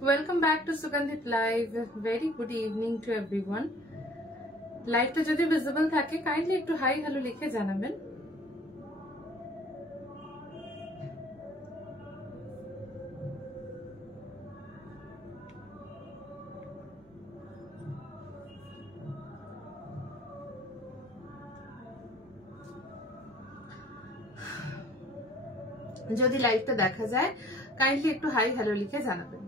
Welcome back to Sugandhit Live. Very good evening to everyone. Live টা যদি visible থাকে kindly একটু hi hello লিখে জানাবেন। যদি লাইভটা দেখা যায় কাইন্ডলি একটু হাই হ্যালো লিখে জানাবেন।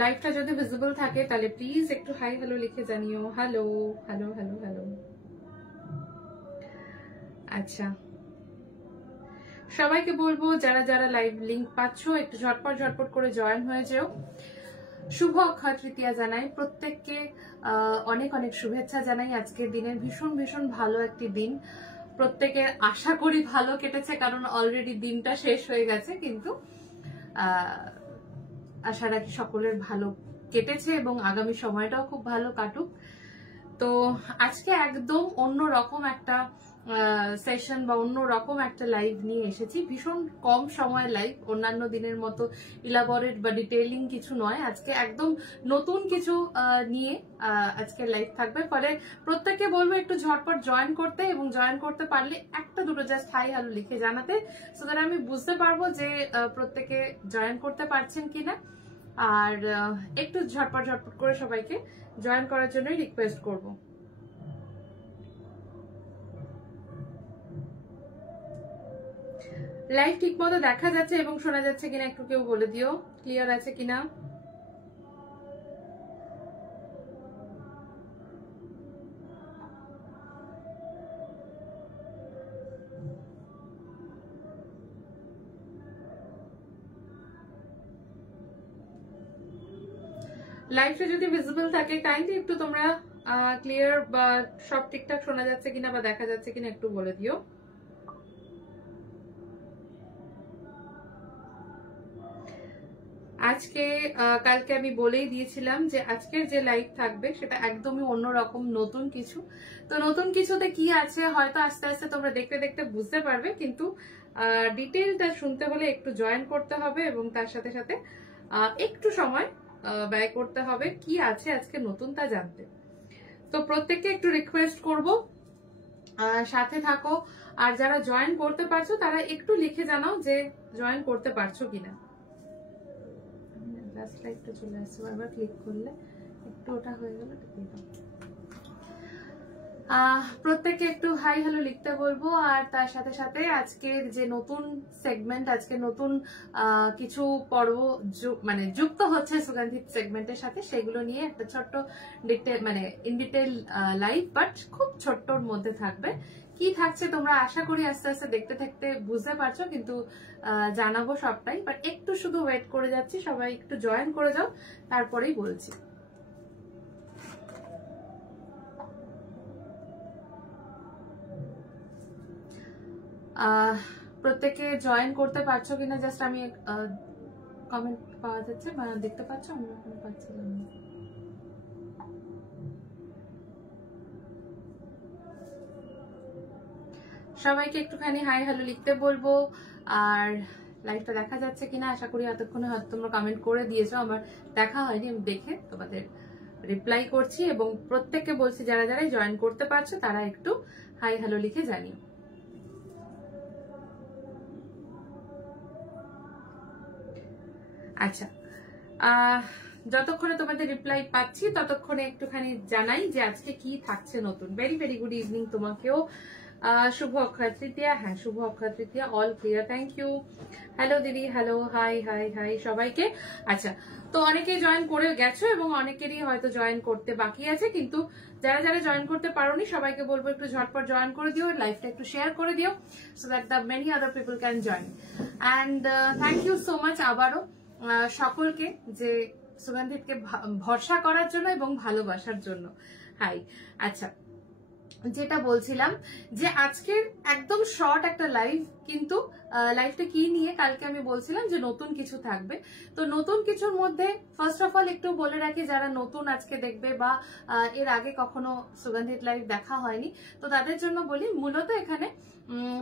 লাইভটা যদি ভিজিবল থাকে তাহলে প্লিজ একটু হাই হ্যালো লিখে জানিও। Hello hello hello hello. আচ্ছা, সবাইকে বলবো যারা যারা লাইভ লিংক পাচ্ছ একটু ঝটপট করে জয়েন হয়ে যেও। শুভ অক্ষয় তৃতীয়া জানাই প্রত্যেককে, অনেক অনেক শুভেচ্ছা জানাই। আজকের দিনের ভীষণ ভালো একটি দিন, প্রত্যেকের আশা করি ভালো কেটেছে, কারণ অলরেডি দিনটা শেষ হয়ে গেছে, কিন্তু আশা রাখি সকলের ভালো কেটেছে এবং আগামী সময়টাও খুব ভালো কাটুক। তো আজকে একদম অন্যরকম একটা সেশন বা অন্যরকম একটা লাইভ নিয়ে এসেছি। ভীষণ কম সময় লাইভ, অন্যান্য দিনের মতো ইলাবোরেট বা ডিটেইলিং কিছু নয়। আজকে একদম নতুন কিছু নিয়ে আজকে লাইভ থাকবে, ফলে প্রত্যেককে বলবো একটু ঝটপট জয়েন করতে, এবং জয়েন করতে পারলে একটা দুটো জাস্ট হাই হ্যালো লিখে জানাতে, সো দ্যাট আমি বুঝতে পারবো যে প্রত্যেকে জয়েন করতে পারছেন কিনা। আর একটু ঝটপট করে সবাইকে জয়েন করার জন্যই রিকোয়েস্ট করব। লাইভ ঠিক মতো দেখা যাচ্ছে এবং শোনা যাচ্ছে কিনা একটু কেউ বলে দিও, ক্লিয়ার আছে কিনা। লাইভটা যদি ভিজিবল থাকে কাইন্ডলি একটু তোমরা ক্লিয়ার বা সব ঠিকঠাক শোনা যাচ্ছে কিনা বা দেখা যাচ্ছে কিনা একটু বলে দিও। আজকে কালকে আমি বলেই দিয়েছিলাম যে আজকের যে লাইভ থাকবে সেটা একদমই অন্যরকম, নতুন কিছু। তো নতুন কিছুতে কি আছে হয়তো আস্তে আস্তে তোমরা দেখতে দেখতে বুঝতে পারবে, কিন্তু ডিটেইলটা শুনতে হলে একটু জয়েন করতে হবে এবং তার সাথে সাথে একটু সময় ব্যয় করতে হবে কি আছে আজকে নতুন তা জানতে। তো প্রত্যেককে একটু রিকোয়েস্ট করব সাথে থাকো, আর যারা জয়েন করতে পারছো তারা একটু লিখে জানাও যে জয়েন করতে পারছো কিনা। লাইভটা চলে আসছে, বারবার ক্লিক করলে একটু ওটা হয়ে গেল। প্রত্যেককে একটু হাই হ্যালো লিখতে বলবো, আর তার সাথে সাথে আজকের যে নতুন সেগমেন্ট, আজকে নতুন কিছু পর্ব মানে যুক্ত হচ্ছে সুগন্ধিত সেগমেন্টের সাথে, সেগুলো নিয়ে একটা ছোট্ট মানে ইন ডিটেল লাইভ, বাট খুব ছোট্টর মধ্যে থাকবে। কি থাকছে তোমরা আশা করি আস্তে আস্তে দেখতে থাকতে বুঝতে পারছো, কিন্তু জানাবো সবটাই, বাট একটু শুধু ওয়েট করে যাচ্ছি। সবাই একটু জয়েন করে যাও, তারপরেই বলছি। প্রত্যেকে জয়েন করতে পারছো কিনা জাস্ট আমি কমেন্ট পাওয়া যাচ্ছে বা দেখতে পাচ্ছ? আমি এখন পাচ্ছিলাম না। সবাইকে একটুখানি হাই হ্যালো লিখতে বলবো। আর লাইভটা দেখা যাচ্ছে কিনা আশা করি এতক্ষণে হয়তো তোমরা কমেন্ট করে দিয়েছো, আমার দেখা হয়নি, আমি দেখে তোমাদের রিপ্লাই করছি। এবং প্রত্যেককে বলছি যারা যারা জয়েন করতে পারছো তারা একটু হাই হ্যালো লিখে জানিও। আচ্ছা, যতক্ষণে তোমাদের রিপ্লাই পাচ্ছি ততক্ষণে একটুখানি জানাই যে আজকে কি থাকছে নতুন। ভেরি গুড ইভিনিং তোমাকেও। শুভ অক্ষয় তৃতীয়া। হ্যাঁ, শুভ Akshaya Tritiya, all clear, thank you. Hello দিদি, হ্যালো, হাই হাই হাই সবাইকে। আচ্ছা, তো অনেকেই জয়েন করে গেছো এবং অনেকেরই হয়তো জয়েন করতে বাকি আছে, কিন্তু যারা যারা জয়েন করতে পারোনি সবাইকে বলবো একটু ঝটপট জয়েন করে দিও, লাইভটা একটু শেয়ার করে দিও, so that the many other people can join. And thank you so much আবারও সকলকে যে সুগন্ধিতকে ভরসা করার জন্য এবং ভালোবাসার জন্য। হাই। আচ্ছা, যেটা বলছিলাম যে আজকের একদম শর্ট একটা লাইভ কিন্তু লাইফটা কি নিয়ে কালকে আমি বলছিলাম যে নতুন কিছু থাকবে। তো নতুন কিছুর মধ্যে ফার্স্ট অফ অল একটু বলে রাখি, যারা নতুন আজকে দেখবে বা এর আগে কখনো সুগন্ধিত লাইভ দেখা হয়নি, তো তাদের জন্য বলি, মূলত এখানে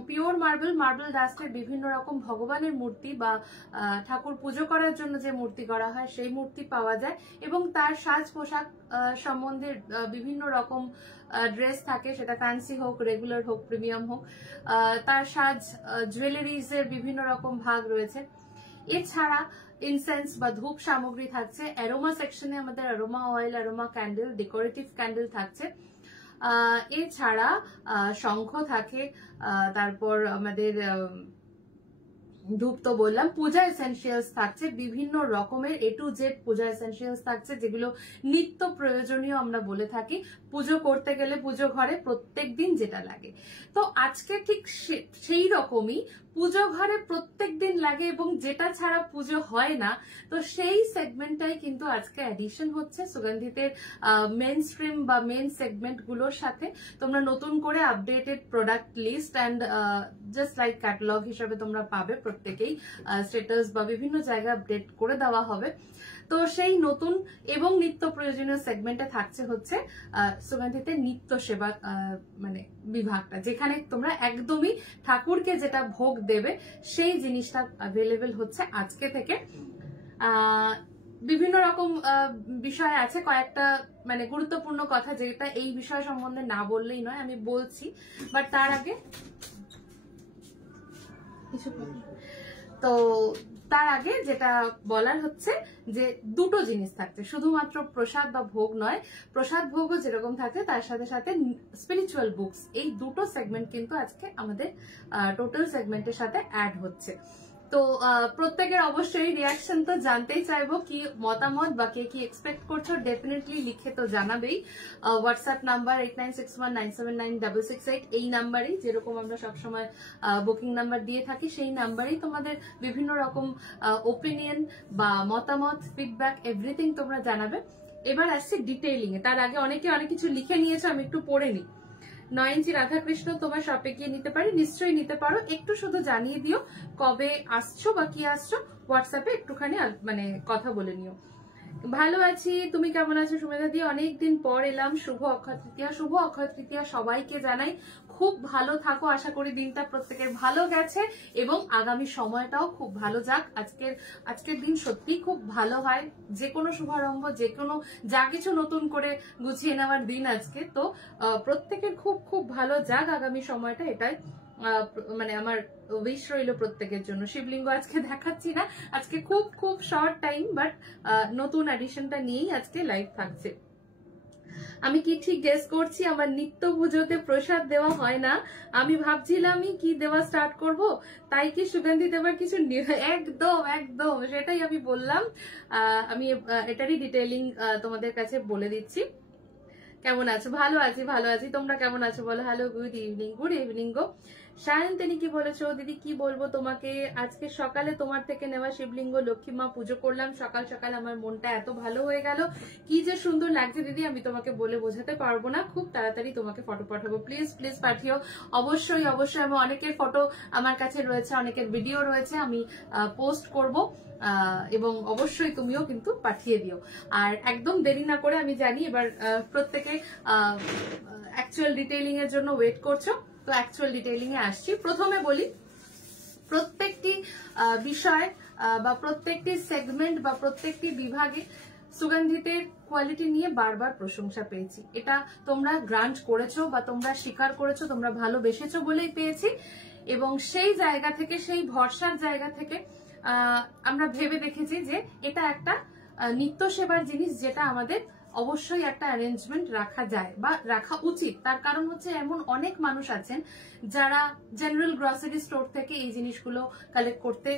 পিওর মার্বেল ডাস্টের বিভিন্ন রকম ভগবানের মূর্তি বা ঠাকুর পুজো করার জন্য যে মূর্তি করা হয় সেই মূর্তি পাওয়া যায়, এবং তার সাজ পোশাক সম্বন্ধে বিভিন্ন রকম ড্রেস থাকে, সেটা ফ্যান্সি হোক, রেগুলার হোক, প্রিমিয়াম হোক, তার সাজ জুয়েলারিজ এর বিভিন্ন রকম ভাগ রয়েছে। এছাড়া ইনসেন্স বা ধূপ সামগ্রী থাকছে। অ্যারোমা সেকশনে আমাদের aroma oil, aroma candle, decorative candle থাকছে। এছাড়া শঙ্খ থাকে, তারপর আমাদের ধূপ তো বললাম, পূজা এসেনশিয়ালস থাকছে, বিভিন্ন রকমের A to Z Puja essentials থাকছে, যেগুলো নিত্য প্রয়োজনীয় আমরা বলে থাকি পুজো করতে গেলে পুজো ঘরে প্রত্যেক দিন যেটা লাগে। তো আজকে ঠিক সেই রকমই পুজো ঘরে প্রত্যেক দিন লাগে এবং যেটা ছাড়া পুজো হয় না, তো সেই সেগমেন্টটাই কিন্তু আজকে অ্যাডিশন হচ্ছে সুগন্ধিতের মেন স্ট্রিম বা মেন সেগমেন্ট গুলোর সাথে। তোমরা নতুন করে updated product list and just like catalogue হিসেবে তোমরা পাবে, প্রত্যেকেই স্ট্যাটাস বা বিভিন্ন জায়গায় আপডেট করে দেওয়া হবে। তো সেই নতুন এবং নিত্য প্রয়োজনীয় সেগমেন্টে থাকছে হচ্ছে সুগন্ধিতের নিত্য সেবা মানে বিভাগটা, যেখানে তোমরা একদমই ঠাকুরকে যেটা ভোগ দেবে সেই জিনিসটা অ্যাভেলেবেল হচ্ছে আজকে থেকে। বিভিন্ন রকম বিষয় আছে, কয়েকটা মানে গুরুত্বপূর্ণ কথা যেটা এই বিষয় সম্বন্ধে না বললেই নয়, আমি বলছি। বাট তার আগে যেটা বলার হচ্ছে যে দুটো জিনিস থাকছে, শুধুমাত্র প্রসাদ বা ভোগ নয়, প্রসাদ ভোগও যেরকম থাকে তার সাথে সাথে স্পিরিচুয়াল বুকস, এই দুটো সেগমেন্ট কিন্তু আজকে আমাদের টোটাল সেগমেন্টের সাথে অ্যাড হচ্ছে। তো প্রত্যেকের অবশ্যই রিয়াকশন তো জানতেই চাইবো, কি মতামত বা কে কি এক্সপেক্ট করছো, ডেফিনেটলি লিখে তো জানাবেই। হোয়াটসঅ্যাপ নাম্বার 8961979668, এই নাম্বারেই, যেরকম আমরা সবসময় বুকিং নাম্বার দিয়ে থাকি, সেই নাম্বারেই তোমাদের বিভিন্ন রকম ওপিনিয়ন বা মতামত, ফিডব্যাক, এভরিথিং তোমরা জানাবে। এবার আসছি ডিটেইলিং এ। তার আগে অনেকে অনেক কিছু লিখে নিয়েছো, আমি একটু পড়ে নিই। 9 ইঞ্চি রাধাকৃষ্ণ তোমার শপে গিয়ে নিতে পারি, নিশ্চয়ই নিতে পারো। একটু শুধু জানিয়ে দিও কবে আসছো বা কি আসছো, হোয়াটসঅ্যাপে একটুখানি মানে কথা বলে নিও। ভালো আছি, তুমি কেমন আছো সুমেধা দি? অনেকদিন পর এলাম, শুভ অক্ষয় তৃতীয়া। শুভ অক্ষয় তৃতীয়া সবাইকে জানাই, খুব ভালো থাকো, আশা করি দিনটা প্রত্যেকের ভালো গেছে এবং আগামী সময়টাও খুব ভালো যাক। আজকের দিন সত্যি খুব ভালো হয়, যে কোনো শুভারম্ভ, যে কোনো যা কিছু নতুন করে গুছিয়ে নেওয়ার দিন আজকে। তো প্রত্যেকের খুব খুব ভালো যাক আগামী সময়টা, এটাই মানে আমার উইশ রইল প্রত্যেকের জন্য। শিবলিঙ্গ আজকে দেখাচ্ছি না, আজকে খুব খুব শর্ট টাইম, বাট নতুন এডিশনটা নিয়েই আজকে লাইভ থাকছে। আমি কি ঠিক গেস করছি? আমার নিত্য পুজোতে প্রসাদ দেওয়া হয় না, আমি ভাবছিলামই কি দেওয়া স্টার্ট করব, তাই কি সুগন্ধি দেবার কিছু একদম একদম সেটাই আমি বললাম। আমি এটারই ডিটেইলিং তোমাদের কাছে বলে দিচ্ছি। কেমন আছো? ভালো আছি, ভালো আছি। তোমরা কেমন আছো বলো? হ্যালো, গুড ইভিনিং গো। সায়ন্তনী কি বলেছো? দিদি কি বলবো তোমাকে, আজকে সকালে তোমার থেকে নেওয়া শিবলিঙ্গ লক্ষ্মী মা পুজো করলাম, সকাল সকাল আমার মনটা এত ভালো হয়ে গেল, কি যে সুন্দর লাগছে দিদি, আমি তোমাকে বলে বোঝাতে পারবো না। খুব তাড়াতাড়ি তোমাকে ফটো পাঠাবো, প্লিজ প্লিজ পাঠিও। অবশ্যই অবশ্যই, আমি অনেকের ফটো আমার কাছে রয়েছে, অনেকের ভিডিও রয়েছে, আমি পোস্ট করব এবং অবশ্যই তুমিও কিন্তু পাঠিয়ে দিও। আর একদম দেরি না করে, আমি জানি এবার প্রত্যেকে অ্যাকচুয়াল ডিটেইলিং এর জন্য ওয়েট করছো, তো অ্যাকচুয়াল ডিটেইলিং এ আসছি। প্রথমে বলি, প্রত্যেকটি বিষয় বা প্রত্যেকটি সেগমেন্ট বা প্রত্যেকটি বিভাগে সুগন্ধিতের কোয়ালিটি নিয়ে বারবার প্রশংসা পেয়েছি। এটা তোমরা গ্রান্ট করেছো বা তোমরা স্বীকার করেছো, তোমরা ভালোবেসেছো বলেই পেয়েছি। এবং সেই জায়গা থেকে, সেই ভরসার জায়গা থেকে আমরা ভেবে দেখেছি যে এটা একটা নিত্য সেবার জিনিস, যেটা আমাদের অবশ্যই একটা অ্যারেঞ্জমেন্ট রাখা যায় বা রাখা উচিত। তার কারণ হচ্ছে এমন অনেক মানুষ আছেন যারা জেনারেল গ্রসারি স্টোর থেকে এই জিনিসগুলো কালেক্ট করতে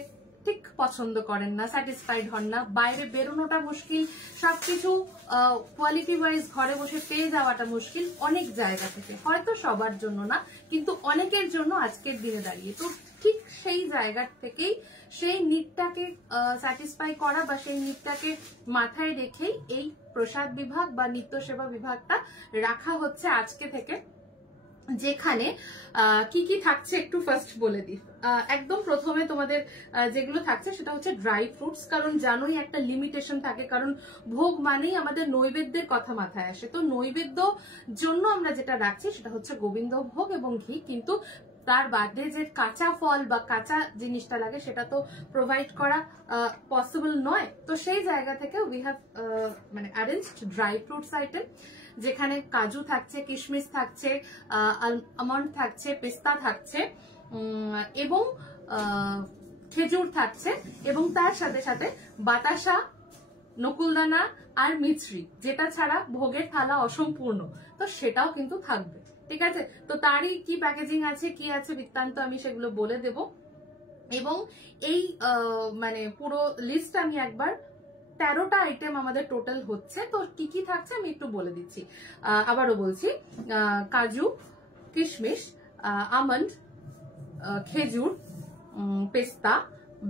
ঠিক পছন্দ করেন না, স্যাটিসফাইড হন না, বাইরে বেরোনোটা মুশকিল, সবকিছু কোয়ালিটি ওয়াইজ ঘরে বসে পেয়ে যাওয়াটা মুশকিল অনেক জায়গা থেকে, হয়তো সবার জন্য না, কিন্তু অনেকের জন্য আজকের দিনে দাঁড়িয়ে। তো ঠিক সেই জায়গা থেকেই সেই নিডটাকে স্যাটিসফাই করা বা সেই নিডটাকে মাথায় রেখেই এই প্রসাদ বিভাগ বা নিত্য সেবা বিভাগটা রাখা হচ্ছে আজকে থেকে। যেখানে কি কি থাকছে একটু ফার্স্ট বলে দিই। একদম প্রথমে তোমাদের যেগুলো থাকছে সেটা হচ্ছে ড্রাই ফ্রুটস, কারণ জানোই একটা লিমিটেশন থাকে, কারণ ভোগ মানেই আমাদের নৈবেদ্যের কথা মাথায় আসে। তো নৈবেদ্য জন্য আমরা যেটা রাখছি সেটা হচ্ছে গোবিন্দ ভোগ এবং ঘি, কিন্তু তার বাদে যে কাঁচা ফল বা কাঁচা জিনিসটা লাগে সেটা তো প্রোভাইড করা পসিবল নয়। তো সেই জায়গা থেকে উই হ্যাভ মানে অ্যারেঞ্জড ড্রাই ফ্রুটস আইটেম, যেখানে কাজু থাকছে, কিশমিশ থাকছে, আমন্ড থাকছে, পেস্তা থাকছে এবং খেজুর থাকছে, এবং তার সাথে সাথে বাতাসা, নকুলদানা আর মিছরি, যেটা ছাড়া ভোগের থালা অসম্পূর্ণ, তো সেটাও কিন্তু থাকবে। ঠিক আছে, তো তারই কি প্যাকেজিং আছে, কি আছে বৃত্তান্ত আমি সেগুলো বলে দেব। এবং এই মানে পুরো লিস্ট আমি একবার 13টা আইটেম আমাদের টোটাল হচ্ছে। তো কি কি থাকছে আমি একটু বলে দিচ্ছি, আবারও বলছি। কাজু, কিশমিশ, আমন্ড, খেজুর, পেস্তা,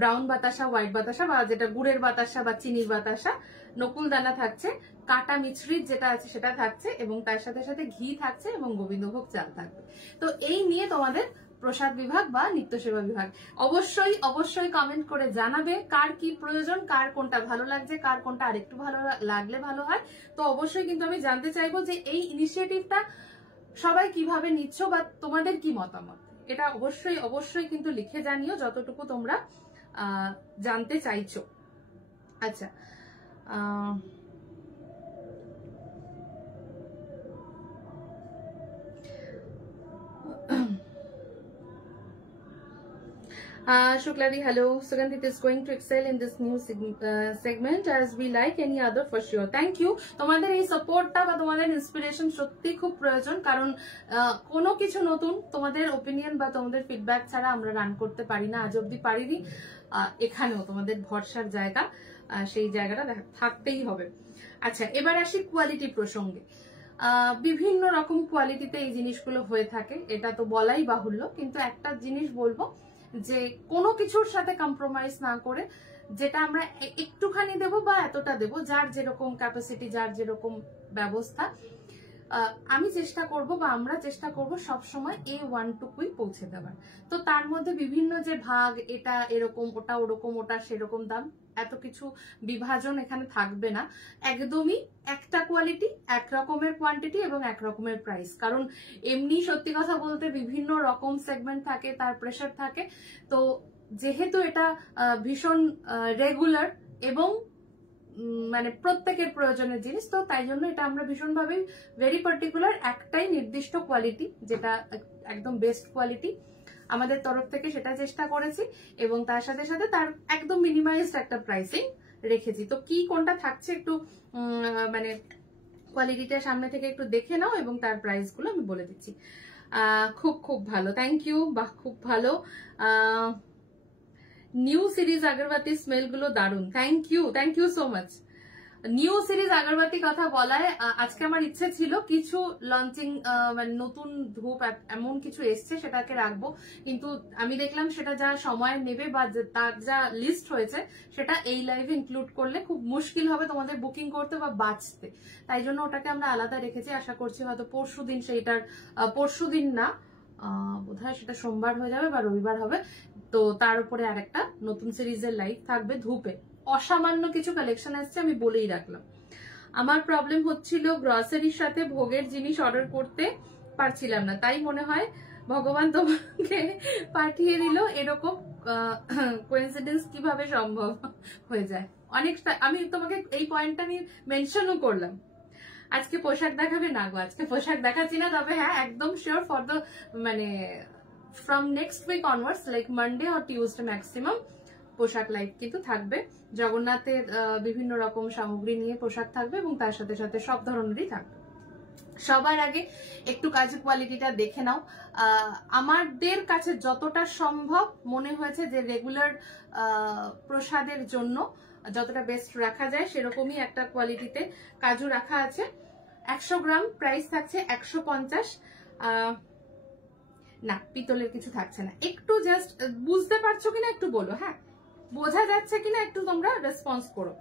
ব্রাউন বাতাসা, হোয়াইট বাতাসা বা যেটা গুড়ের বাতাসা বা চিনির বাতাসা, নকুলদানা থাকছে, কাটা মিছরির যেটা আছে সেটা থাকছে, এবং তার সাথে সাথে ঘি থাকছে এবং গোবিন্দভোগ চাল থাকবে। তো এই নিয়ে তোমাদের প্রসাদ বিভাগ বা নিত্য সেবা বিভাগ। অবশ্যই অবশ্যই কমেন্ট করে জানাবে কার কি প্রয়োজন, কার কোনটা ভালো লাগছে, কার কোনটা আরেকটু ভালো লাগলে ভালো হয়। তো অবশ্যই কিন্তু আমি জানতে চাইবো যে এই ইনিশিয়েটিভটা সবাই কিভাবে নিচ্ছ বা তোমাদের কি মতামত, এটা অবশ্যই অবশ্যই কিন্তু লিখে জানিও যতটুকু তোমরা জানতে চাইছো। আচ্ছা, Shukladi, hello. Sugandhit is going to excel in this new segment as we like any other for sure. Thank you. তোমাদের এই সাপোর্টটা বা তোমাদের ইন্সপিরেশন সত্যি খুব প্রয়োজন, কারণ কোনো কিছু নতুন তোমাদের ওপিনিয়ন বা তোমাদের ফিডব্যাক ছাড়া আমরা রান করতে পারি না, আজ অব্দি পারিনি। এখানেও তোমাদের ভরসার জায়গা, সেই জায়গাটা থাকতেই হবে। আচ্ছা, এবার আসি কোয়ালিটি প্রসঙ্গে। বিভিন্ন রকম কোয়ালিটিতে এই জিনিসগুলো হয়ে থাকে, এটা তো বলাই বাহুল্য, কিন্তু একটা জিনিস বলবো যে কোনো কিছুর সাথে কম্প্রোমাইজ না করে যেটা আমরা একটুখানি দেবো বা এতটা দেবো, যার যেরকম ক্যাপাসিটি, যার যেরকম ব্যবস্থা, আমি চেষ্টা করব বা আমরা চেষ্টা করব সবসময় এই ওয়ানটুকুই পৌঁছে দেওয়ার। তো তার মধ্যে বিভিন্ন যে ভাগ, এটা এরকম, ওটা ওরকম, ওটা সেরকম দাম, এত কিছু বিভাজন এখানে থাকবে না। একদমই একটা কোয়ালিটি, এক রকমের কোয়ান্টিটি এবং এক রকমের প্রাইস। কারণ এমনি সত্যি কথা বলতে বিভিন্ন রকম সেগমেন্ট থাকে, তার প্রেশার থাকে। তো যেহেতু এটা ভীষণ রেগুলার এবং মানে প্রত্যেকের প্রয়োজনের জিনিস, তো তাই জন্য এটা আমরা ভীষণভাবে ভেরি পার্টিকুলার একটাই নির্দিষ্ট কোয়ালিটি, যেটা একদম বেস্ট কোয়ালিটি আমাদের তরফ থেকে, সেটা চেষ্টা করেছি, এবং তার সাথে সাথে তার একদম মিনিমাইজড একটা প্রাইসিং রেখেছি। তো কি কোনটা থাকছে একটু মানে কোয়ালিটিটা সামনে থেকে একটু দেখে নাও, এবং তার প্রাইসগুলো আমি বলে দিচ্ছি। খুব খুব ভালো, থ্যাংক ইউ, বাহ খুব ভালো। নিউ সিরিজ আগরবাতির স্মেল গুলো দারুন, thank you so much. New series আগরবাতি কথা বলায় আজকে আমার ইচ্ছে ছিল কিছু লঞ্চিং, মানে নতুন ধূপ এমন কিছু এসছে সেটাকে রাখবো, কিন্তু আমি দেখলাম সেটা যা সময় নেবে বা তার যা লিস্ট হয়েছে সেটা এই লাইভে ইনক্লুড করলে খুব মুশকিল হবে তোমাদের বুকিং করতে বা বাঁচতে, তাই জন্য ওটাকে আমরা আলাদা রেখেছি। আশা করছি হয়তো পরশুদিন, সেইটার পরশুদিন না, বোধহয় সেটা সোমবার হয়ে যাবে বা রবিবার হবে। তো তার উপরে আরেকটা নতুন সিরিজের লাইভ থাকবে ধূপে। অসামান্য কিছু কালেকশন আসছে, আমি বলেই রাখলাম। আমার প্রবলেম হচ্ছিল গ্রসারির সাথে ভোগের জিনিস অর্ডার করতে পারছিলাম না, তাই মনে হয় ভগবান তোমাকে পাঠিয়ে দিল, এরকম কোইন্সিডেন্স কিভাবে সম্ভব হয়ে যায় অনেকটা। আমি তোমাকে এই পয়েন্টটা আমি মেনশনও করলাম। আজকে পোশাক দেখাবে না গো, আজকে পোশাক দেখাচ্ছি না, তবে হ্যাঁ একদম শিওর ফর দ্য মানে from next week onwards, like Monday or Tuesday maximum পোশাক লাইভ কিন্তু থাকবে। জগন্নাথের বিভিন্ন রকম সামগ্রী নিয়ে পোশাক থাকবে, এবং তার সাথে সাথে সব ধরনেরই থাকবে। সবার আগে একটু কাজের কোয়ালিটিটা দেখে নাও। আমাদের কাছে যতটা সম্ভব মনে হয়েছে যে রেগুলার প্রসাদের জন্য যতটা বেস্ট রাখা যায় সেরকমই একটা কোয়ালিটিতে কাজু রাখা আছে। 100 গ্রাম, প্রাইস থাকছে 150। না, পিতলের কিছু থাকছে না। একটু জাস্ট বুঝতে পারছো কিনা একটু বলো, হ্যাঁ বোঝা যাচ্ছে কিনা একটু তোমরা রেসপন্স করো।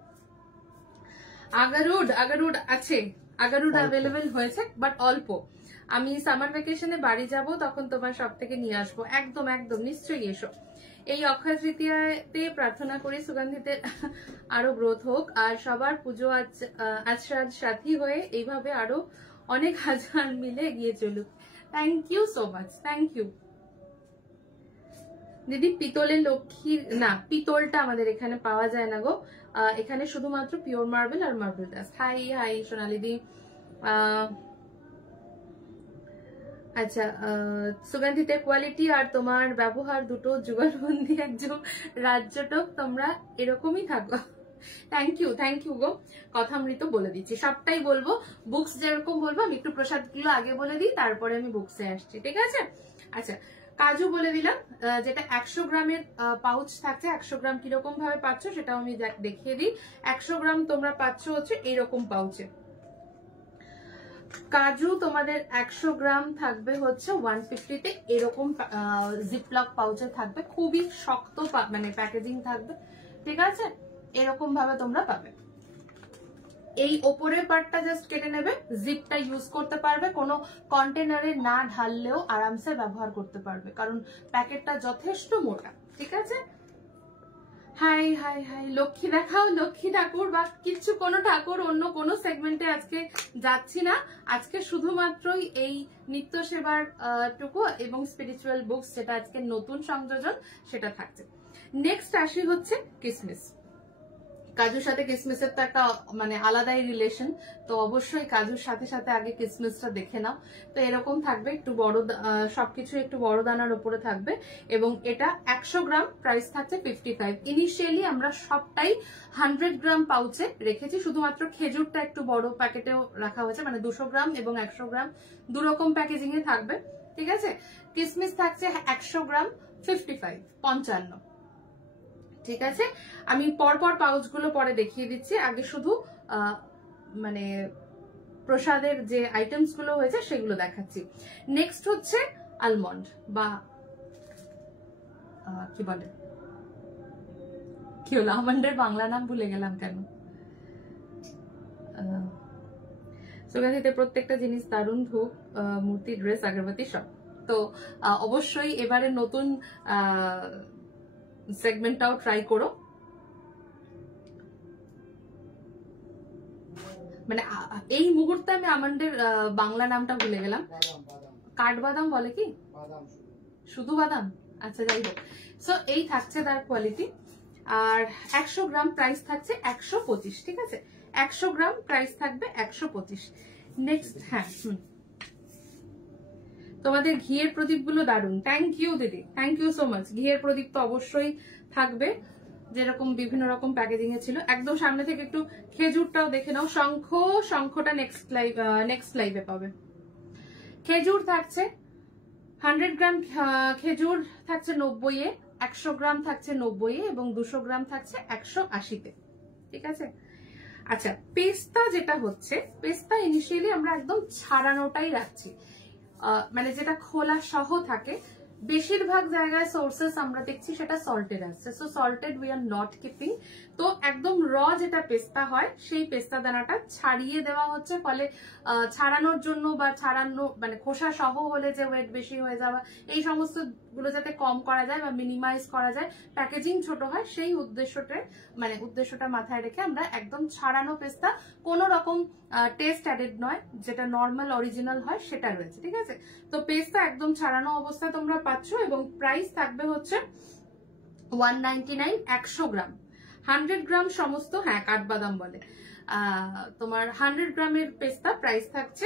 আগারুড আছে, আগারুড অ্যাভেলেবেল হয়েছে বাট অল্প। আমি সামার ভ্যাকেশনে বাড়ি যাব, তখন তোমার সব থেকে নিয়ে আসবো। একদম একদম নিশ্চয়ই এসো। এই অক্ষয় তৃতীয়াতে প্রার্থনা করি সুগন্ধিতের আরো গ্রোথ হোক, আর সবার পুজো আশ্রার সাথী হয়ে এইভাবে আরো অনেক হাজার মিলে এগিয়ে চলুক। Thank you so much, thank you দিদি। পিতলের লক্ষ্মীর না, পিতলটা আমাদের এখানে পাওয়া যায় না গো, এখানে শুধুমাত্র পিওর মার্বেল আর মার্বেল ডাস্ট। হাই হাই সোনালি দি। আচ্ছা, সুগন্ধিতের কোয়ালিটি আর তোমার ব্যবহার দুটো যুগলবন্দি একজন রাজ্যটক, তোমরা এরকমই থাকো। থ্যাংক ইউ গো। কথামৃত বলে দিচ্ছি, সবটাই বলবো। বুকস যেরকম বলবো, আমি একটু প্রসাদগুলো আগে বলে দিই, তারপরে আমি বুকসে আসছি, ঠিক আছে? আচ্ছা, কাজু বলে দিলাম, যেটা 100 গ্রামের পাউচ থাকছে। 100 গ্রাম কিরকম ভাবে পাচ্ছ সেটাও আমি দেখিয়ে দিই। 100 গ্রাম তোমরা পাচ্ছ হচ্ছে এইরকম পাউচে। কাজু তোমাদের 100 গ্রাম থাকবে হচ্ছে 150-তে, এরকম জিপলক পাউচে থাকবে, খুবই শক্ত মানে প্যাকেজিং থাকবে, ঠিক আছে? এরকম ভাবে তোমরা পাবে। এই ওপরের পার্টটা জাস্ট কেটে নেবে, জিপটা ইউজ করতে পারবে, কোনো কন্টেনারে না ঢাললেও আরামসে ব্যবহার করতে পারবে, কারণ প্যাকেটটা যথেষ্ট মোটা, ঠিক আছে? হাই হাই হাই, লক্ষ্মী দেখাও, লক্ষ্মী ঠাকুর বা কিছু কোনো ঠাকুর অন্য কোনো সেগমেন্টে আজকে যাচ্ছি না। আজকে শুধুমাত্রই এই নিত্য সেবার টুকু এবং স্পিরিচুয়াল বুকস, যেটা আজকে নতুন সংযোজন, সেটা থাকছে। নেক্সট আসি হচ্ছে কিসমিস। কাজুর সাথে কিসমিসের তো একটা মানে আলাদাই রিলেশন, তো অবশ্যই কাজুর সাথে সাথে আগে কিসমিসটা দেখে নাও। তো এরকম থাকবে, একটু বড়, সবকিছু একটু বড় দানার উপরে থাকবে, এবং এটা 100 গ্রাম, প্রাইস থাকছে 55। ইনিশিয়ালি আমরা সবটাই 100 গ্রাম পাউচে রেখেছি, শুধুমাত্র খেজুরটা একটু বড় প্যাকেটেও রাখা হয়েছে, মানে 200 গ্রাম এবং 100 গ্রাম দুরকম প্যাকেজিং এ থাকবে, ঠিক আছে? কিসমিস থাকছে 100 গ্রাম 55, ঠিক আছে? আমি পরপর পাউচগুলো পরে দেখিয়ে দিচ্ছি, আগে শুধু মানে প্রসাদের যে আইটেমস গুলো হয়েছে সেগুলো দেখাচ্ছি। নেক্সট হচ্ছে আলমন্ড, বা কি বলে, কি হলো, আমন্ডের বাংলা নাম ভুলে গেলাম কেন। সুগন্ধিতে প্রত্যেকটা জিনিস দারুণ, ধূপ, মূর্তি, ড্রেস, আগরবাতি সব। তো অবশ্যই এবারে নতুন সেগমেন্টটাও ট্রাই করো। মানে এই মুহূর্তে আমি আমন্ডের বাংলা নামটা ভুলে গেলাম। কাঠবাদাম বলে কি, শুধু বাদাম? আচ্ছা, যাই হোক। সো এই থাকছে তার কোয়ালিটি, আর 100 গ্রাম প্রাইস থাকছে 125, ঠিক আছে? 100 গ্রাম প্রাইস থাকবে 125। নেক্সট, হ্যাঁ, তোমাদের ঘিয়ের প্রদীপ গুলো দারুণ। থ্যাংক ইউ দিদি, থ্যাংক ইউ সো মাচ। ঘিয়ের প্রদীপ তো অবশ্যই থাকবে, যেরকম বিভিন্ন রকম প্যাকেজিং এ ছিল। একদম সামনে থেকে একটু খেজুরটাও দেখে নাও। শঙ্খটা নেক্সট লাইভে পাবে। খেজুর থাকছে 100 গ্রাম, খেজুর থাকছে 90-এ, 100 গ্রাম থাকছে 90-এ, এবং 200 গ্রাম থাকছে 180-তে, ঠিক আছে? আচ্ছা, পেস্তা যেটা হচ্ছে, পেস্তা ইনিশিয়ালি আমরা একদম ছাড়ানোটাই রাখছি, মানে যেটা খোলা সহ থাকে। বেশিরভাগ জায়গায় সোর্সেস আমরা দেখছি সেটা সল্টেড আসছে, so salted we are not keeping. তো একদম র যেটা পেস্তা হয়, সেই পেস্তা দানাটা ছাড়িয়ে দেওয়া হচ্ছে, ফলে ছাড়ানোর জন্য বা ছাড়ানো মানে খোসা সহ হলে যে ওয়েট বেশি হয়ে যাওয়া, এই সমস্ত গুলো যাতে কম করা যায় বা মিনিমাইজ করা যায়, প্যাকেজিং ছোট হয়, সেই উদ্দেশ্যটা মাথায় রেখে আমরা একদম ছাড়ানো পেস্তা, কোনো রকম টেস্ট অ্যাডেড নয়, যেটা নর্মাল অরিজিনাল হয় সেটা রয়েছে, ঠিক আছে? তো পেস্তা একদম ছাড়ানো অবস্থায় তোমরা পাচ্ছ, এবং প্রাইস থাকবে হচ্ছে 199, 100 গ্রাম। 100 গ্রাম সমস্ত, হ্যাঁ কাঠবাদাম বলে, তোমার 100 গ্রামের পেস্তা প্রাইস থাকছে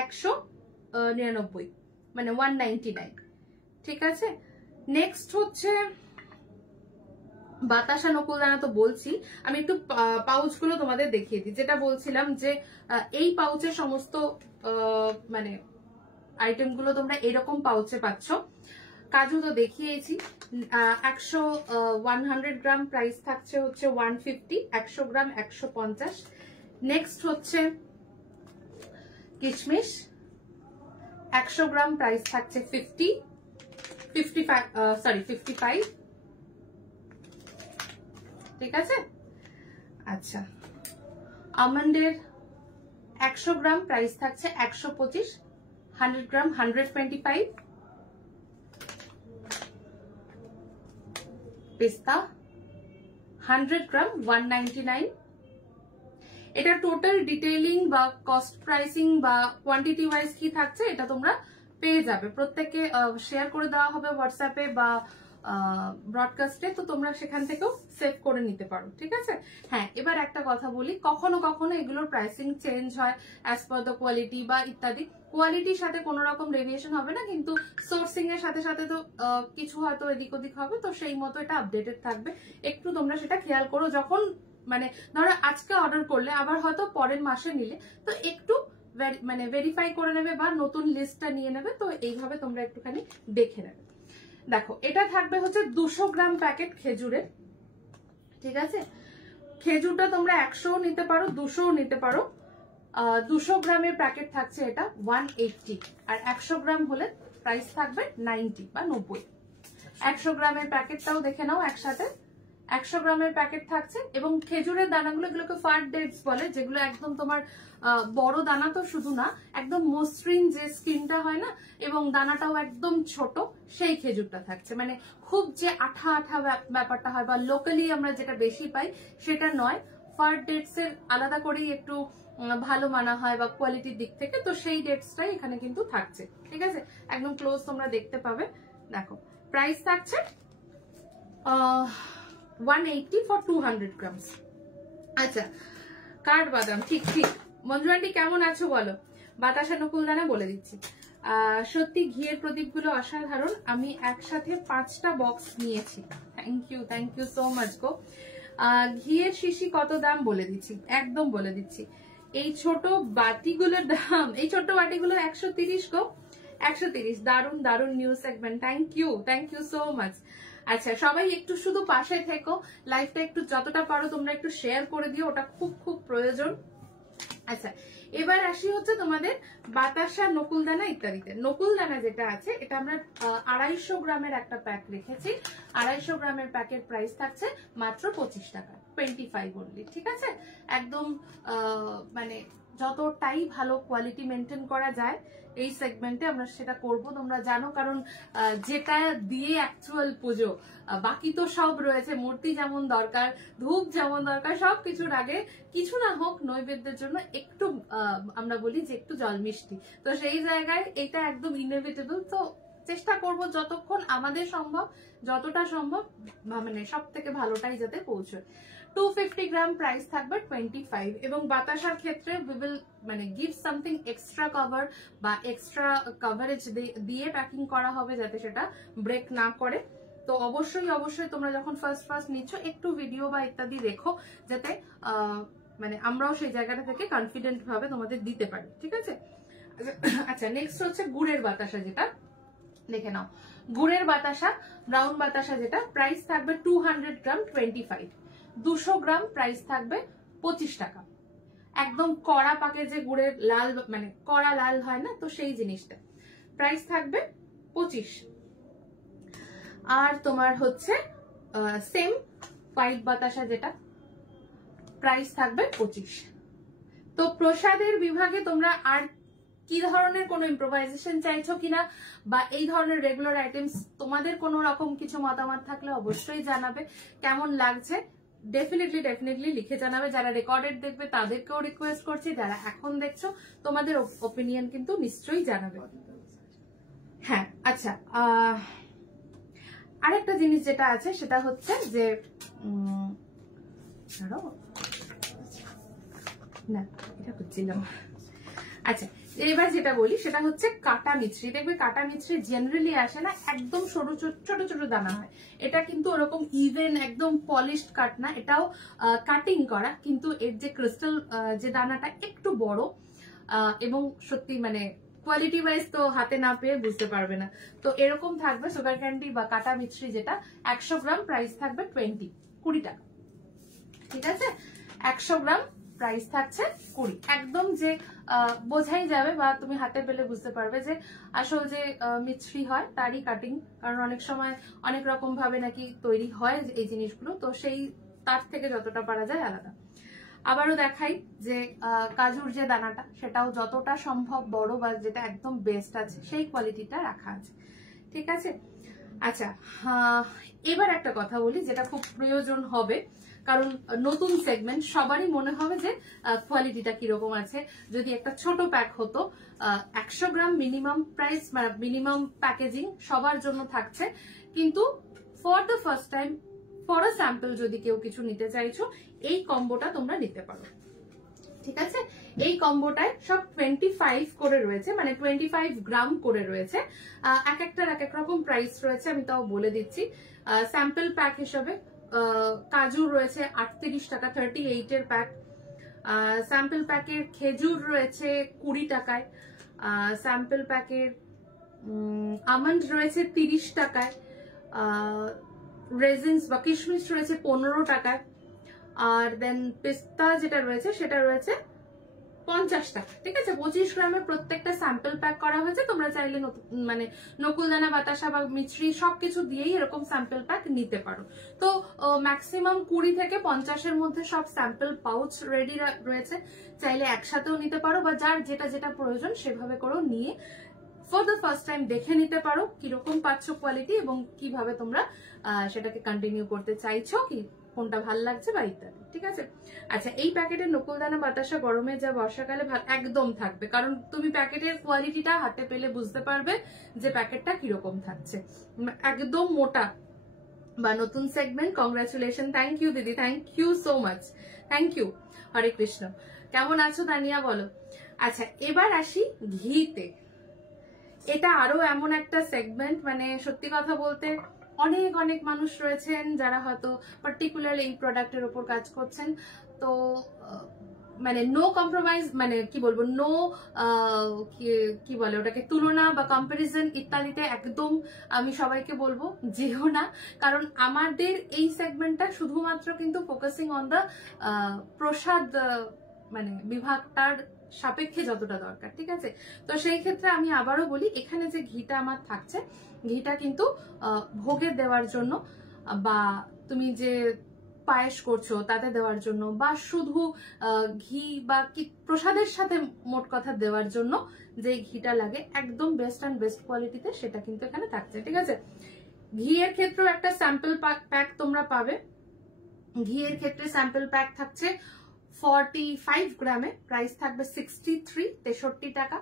199, মানে 199, ঠিক আছে? নেক্সট হচ্ছে বাতাসা নকুলদানা, তো বলছি। আমি একটু পাউচগুলো তোমাদের দেখিয়ে দিই। যেটা বলছিলাম যে এই পাউচের সমস্ত মানে আইটেমগুলো তোমরা এরকম পাউচে পাচ্ছ। কাজু তো দেখিয়েছি, 100 গ্রাম প্রাইস থাকছে হচ্ছে 150, 100 গ্রাম 150। নেক্সট হচ্ছে কিশমিশ, 100 গ্রাম প্রাইস থাকছে 55, ঠিক আছে? আচ্ছা, আমন্ডের 100 গ্রাম প্রাইস থাকছে 125, 100 গ্রাম 125, পেস্তা 100 গ্রাম 199। এটা টোটাল ডিটেইলিং বা কস্ট প্রাইসিং বা কোয়ান্টিটি ওয়াইজ কি থাকছে এটা তোমরা পেয়ে যাবে, প্রত্যেককে শেয়ার করে দেওয়া হবে হোয়াটসঅ্যাপে বা ব্রডকাস্টে, তো তোমরা সেখান থেকেও সেভ করে নিতে পারো, ঠিক আছে। হ্যাঁ, এবার একটা কথা বলি, কখনো কখনো এগুলোর প্রাইসিং চেঞ্জ হয় অ্যাজ পার দ্য কোয়ালিটি বা ইত্যাদি। কোয়ালিটির সাথে কোনো রকম ভেরিয়েশন হবে না, কিন্তু সোর্সিং এর সাথে সাথে তো কিছু হয়তো এদিক ওদিক হবে, তো সেই মতো এটা আপডেটেড থাকবে। একটু তোমরা সেটা খেয়াল করো, যখন মানে ধরো আজকে অর্ডার করলে আবার হয়তো পরের মাসে নিলে তো একটু মানে ভেরিফাই করে নেবে বা নতুন লিস্টটা নিয়ে নেবে, তো এইভাবে তোমরা একটুখানি দেখে নেবে। দেখো, এটা থাকবে হচ্ছে 200 গ্রাম প্যাকেট খেজুরের, ঠিক আছে। খেজুরটা তোমরা 100 নিতে পারো, 200 নিতে পারো। 200 গ্রামের প্যাকেট থাকছে এটা 180, আর 100 গ্রাম হলে প্রাইস থাকবে 90 বা 90। 100 গ্রামের প্যাকেটটাও দেখে নাও একসাথে। 100 গ্রামের প্যাকেট থাকছে, এবং খেজুরের দানাগুলো এগুলোকে ফার ডেটস বলে, যেগুলো একদম তোমার বড় দানা তো শুধু না, একদম মসৃণ যে স্কিনটা হয় না, এবং দানাটাও একদম ছোট, সেই খেজুরটা থাকছে। মানে খুব যে আঠা আঠা ব্যাপারটা হয় বা লোকালি আমরা যেটা বেশি পাই সেটা নয়, ফার ডেটস এর আলাদা করেই একটু ভালো মানা হয় বা কোয়ালিটির দিক থেকে, তো সেই ডেটসটাই এখানে কিন্তু থাকছে, ঠিক আছে। একদম ক্লোজ তোমরা দেখতে পাবে। দেখো, প্রাইস থাকছে 180 ফর 200 গ্রামস। আচ্ছা, কাঠবাদাম, ঠিক ঠিক। মঞ্জু আন্টি কেমন আছো বলো? বাতাসা নকুলদানা বলে দিচ্ছি। সত্যি ঘিয়ের প্রদীপগুলো অসাধারণ, আমি একসাথে 5টা বক্স নিয়েছি। থ্যাংক ইউ সো মাচ গো। ঘিয়ের শিশি কত দাম বলে দিচ্ছি, একদম বলে দিচ্ছি। এই ছোট বাটিগুলোর দাম, এই ছোট বাটিগুলো 130 গো, 130। দারুন দারুন new segment, thank you so much. আচ্ছা, সবাই একটু শুধু পাশে থেকো, লাইভটা একটু যতটা পারো তোমরা একটু শেয়ার করে দিও, ওটা খুব খুব প্রয়োজন। আচ্ছা, এবার আসি হচ্ছে তোমাদের বাতাসা নকুলদানা ইত্যাদিতে। নকুলদানা যেটা আছে এটা আমরা 250 গ্রামের একটা প্যাক রেখেছি। 250 গ্রামের প্যাকের প্রাইস থাকছে মাত্র 25 টাকা, 25 অনলি, ঠিক আছে। একদম মানে যতটাই ভালো কোয়ালিটি মেনটেন করা যায় এই সেগমেন্টে আমরা সেটা করব, তোমরা জানো, কারণ যেটা দিয়ে অ্যাকচুয়াল পুজো, বাকি তো সব রয়েছে, মূর্তি যেমন দরকার, ধূপ যেমন দরকার, সবকিছুর আগে কিছু না হোক নৈবেদ্যের জন্য একটু আমরা বলি যে একটু জল মিষ্টি, তো সেই জায়গায় এটা একদম ইনএভিটেবল। তো চেষ্টা করব যতক্ষণ আমাদের সম্ভব, যতটা সম্ভব মানে সব থেকে ভালোটাই যাতে পৌঁছয়। 250 গ্রাম প্রাইস থাকবে 25, এবং বাতাসার ক্ষেত্রে উই উইল মানে গিভ সামথিং এক্সট্রা কভার বা এক্সট্রা কভারেজ দিয়ে প্যাকিং করা হবে যাতে সেটা ব্রেক না করে। তো অবশ্যই তোমরা যখন ফার্স্ট নিচ্ছ একটু ভিডিও বা ইত্যাদি দেখো, যাতে মানে আমরাও সেই জায়গাটা থেকে কনফিডেন্ট ভাবে তোমাদের দিতে পারি, ঠিক আছে। আচ্ছা, নেক্সট হচ্ছে গুড়ের বাতাসা, যেটা দেখে নাও। গুড়ের বাতাসা, ব্রাউন বাতাসা, যেটা প্রাইস থাকবে 200 গ্রাম 25, 200 গ্রাম প্রাইস থাকবে 25 টাকা। একদম কড়া পাকে যে গুড়ের লাল, মানে কড়া লাল হয় না, তো সেই জিনিসটা প্রাইস থাকবে 25। আর তোমার হচ্ছে সেম হোয়াইট বাতাসা, যেটা প্রাইস থাকবে 25। তো প্রসাদের বিভাগে তোমরা আর কি ধরনের কোনো ইম্প্রোভাইজেশন চাইছো কিনা, বা এই ধরনের রেগুলার আইটেমস তোমাদের কোনো রকম কিছু মতামত থাকলে অবশ্যই জানাবে। কেমন লাগছে ডেফিনেটলি লিখে জানাবে। যারা রেকর্ডেড দেখবে তাদেরকেও রিকোয়েস্ট করছি, যারা এখন দেখছো তোমাদের ওপিনিয়ন কিন্তু নিশ্চয়ই জানাবে। হ্যাঁ, আচ্ছা, আরেকটা জিনিস যেটা আছে সেটা হচ্ছে যে না, এটা করছিলাম। আচ্ছা, এবার যেটা বলি সেটা হচ্ছে কাটা মিছরি। দেখবে কাটা মিছরি জেনারেলি আসে না, একদম ছোট ছোট দানা হয়। এটা কিন্তু ওরকম ইভেন একদম পলিশড কাট না, এটাও কাটিং করা, কিন্তু এর যে ক্রিস্টাল যে দানাটা একটু বড়, এবং সত্যি মানে কোয়ালিটি ওয়াইজ তো হাতে না পেয়ে বুঝতে পারবে না। তো এরকম থাকবে সুগার ক্যান্ডি বা কাটা মিছরি, যেটা 100 গ্রাম প্রাইস থাকবে 20 টাকা, ঠিক আছে। 100 গ্রাম প্রাইস থাকছে 20। একদম যে বোঝাই যাবে বা তুমি হাতে পেলে বুঝতে পারবে যে আসল যে মিছরি হয় তারই কাটিং, কারণ অনেক সময় অনেক রকম ভাবে নাকি তৈরি হয় এই জিনিসগুলো, তো সেই তার থেকে যতটা পারা যায় আলাদা। আবারও দেখাই যে কাজুর যে দানাটা সেটাও যতটা সম্ভব বড় বা যেটা একদম বেস্ট আছে সেই কোয়ালিটিটা রাখা আছে, ঠিক আছে। আচ্ছা, এবার একটা কথা বলি যেটা খুব প্রয়োজন হবে, কারণ নতুন সেগমেন্ট, সবারই মনে হবে যে কোয়ালিটিটা কিরকম আছে। যদি একটা ছোট প্যাক হতো, 100 গ্রাম মিনিমাম প্রাইস, মিনিমাম প্যাকেজিং সবার জন্য থাকছে, কিন্তু for the first time for a sample যদি কেউ কিছু নিতে চাইছো, এই কম্বোটা তোমরা নিতে পারো, ঠিক আছে। এই কম্বোটায় সব 25 করে রয়েছে, মানে 25 গ্রাম করে রয়েছে। এক একটার এক এক রকম প্রাইস রয়েছে, আমি তাও বলে দিচ্ছি। স্যাম্পল প্যাক হিসেবে কাজু রয়েছে 38 টাকা, 38 এর প্যাক। স্যাম্পল প্যাকের খেজুর রয়েছে 20 টাকায়। স্যাম্পল প্যাকের আমন্ড রয়েছে 30 টাকায়। রেজিনস বা কিশমিশ রয়েছে 15 টাকায়। আর দেন পেস্তা যেটা রয়েছে সেটা রয়েছে 50 টাকা, ঠিক আছে। 25 গ্রামের প্রত্যেকটা স্যাম্পল প্যাক করা হয়েছে। তোমরা চাইলে মানে নকুলদানা, বাতাসা বা মিছরি সবকিছু দিয়েই এরকম স্যাম্পল প্যাক নিতে পারো। তো ম্যাক্সিমাম 20 থেকে 50-এর মধ্যে সব স্যাম্পল পাউচ রেডি রয়েছে। চাইলে একসাথেও নিতে পারো বা যার যেটা যেটা প্রয়োজন সেভাবে করেও নিয়ে ফর দ্য ফার্স্ট টাইম দেখে নিতে পারো কিরকম পাচ্ছ কোয়ালিটি এবং কিভাবে তোমরা সেটাকে কন্টিনিউ করতে চাইছো, কি কোনটা ভাল লাগছে বা ইত্যাদি, ঠিক আছে। আচ্ছা, এই প্যাকেটের নকুলদানা বাতাসা গরমে যা বর্ষাকালে একদম থাকবে, কারণ তুমি প্যাকেটের কোয়ালিটিটা হাতে পেলে বুঝতে পারবে যে প্যাকেটটা কিরকম থাকছে। একদম মোটা বা নতুন সেগমেন্ট। কংগ্রাচুলেশন, থ্যাংক ইউ দিদি, thank you so much, thank you. Hare Krishna. কেমন আছো তানিয়া, বলো। আচ্ছা, এবার আসি ঘিতে। এটা আরো এমন একটা সেগমেন্ট, মানে সত্যি কথা বলতে অনেক অনেক মানুষ রয়েছেন যারা হয়তো পার্টিকুলার এই প্রোডাক্টের উপর কাজ করছেন। তো মানে নো কম্প্রোমাইজ, মানে কি বলবো, নো কি বলে ওটাকে, তুলনা বা কম্পারিজন ইত্যাদিতে একদম আমি সবাইকে বলবো যেও না, কারণ আমাদের এই সেগমেন্টটা শুধুমাত্র কিন্তু ফোকাসিং অন দ্য প্রসাদ মানে বিভাগটার সাপেক্ষে যতটা দরকার, ঠিক আছে। তো সেই ক্ষেত্রে আমি আবারও বলি, এখানে যে ঘিটা আমার থাকছে, ঘিটা কিন্তু ভোগে দেওয়ার জন্য বা তুমি যে পায়েস করছো তাতে দেওয়ার জন্য বা শুধু ঘি বা প্রসাদের সাথে মোট কথা দেওয়ার জন্য যে ঘিটা লাগে একদম বেস্ট অ্যান্ড বেস্ট কোয়ালিটিতে, সেটা কিন্তু এখানে থাকছে, ঠিক আছে। ঘিয়ের ক্ষেত্রেও একটা স্যাম্পল প্যাক তোমরা পাবে। ঘিয়ের ক্ষেত্রে স্যাম্পল প্যাক থাকছে 45 গ্রামে, প্রাইস থাকবে 63 টাকা।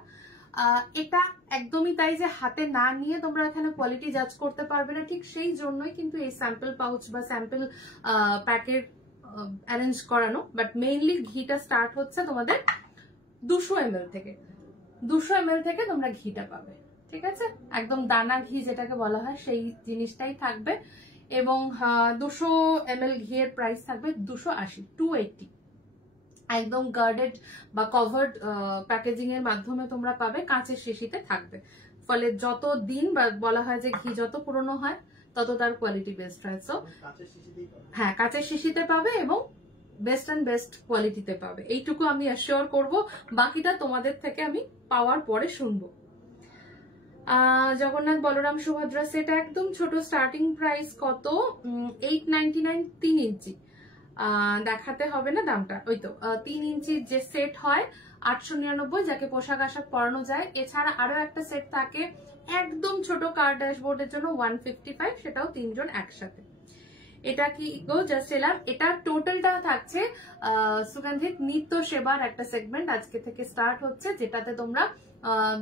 এটা একদমই তাই যে হাতে না নিয়ে তোমরা এখানে কোয়ালিটি জাজ করতে পারবে না, ঠিক সেই জন্যই কিন্তু এই স্যাম্পল পাউচ বা স্যাম্পল প্যাকের অ্যারেঞ্জ করানো। বাট মেইনলি ঘিটা স্টার্ট হচ্ছে তোমাদের 200 ml থেকে। 200 ml থেকে তোমরা ঘিটা পাবে, ঠিক আছে। একদম দানা ঘি যেটাকে বলা হয় সেই জিনিসটাই থাকবে। এবং 200 ml ঘিয়ের প্রাইস থাকবে 280 একদম গার্ডেড বা কভার্ড প্যাকেজিং এর মাধ্যমে তোমরা পাবে, কাঁচের শিশিতে থাকবে। ফলে যত দিন বা বলা হয় যে ঘি যত পুরনো হয় তত তার কোয়ালিটি বেস্ট হয়। সো হ্যাঁ, কাঁচের শিশিতে পাবে এবং বেস্ট অ্যান্ড বেস্ট কোয়ালিটিতে পাবে, এইটুকু আমি অ্যাসিওর করব। বাকিটা তোমাদের থেকে আমি পাওয়ার পরে শুনবো। জগন্নাথ বলরাম সুভদ্রা সেট একদম ছোট, স্টার্টিং প্রাইস কত? 899, 3 ইঞ্চি। দেখাতে হবে না দামটা, ওই তো 3 ইঞ্চির যে সেট হয় 899, যাকে পোশাক আশাক পরানো যায়। এছাড়া আরো একটা সেট থাকে একদম ছোট কার ড্যাশবোর্ডের জন্য 155, সেটাও 3 জন একসাথে। এটা কি গো জাস্ট এলাম। এটা টোটালটা থাকছে সুগন্ধিত নিত্য সেবার একটা সেগমেন্ট আজকে থেকে স্টার্ট হচ্ছে, যেটাতে তোমরা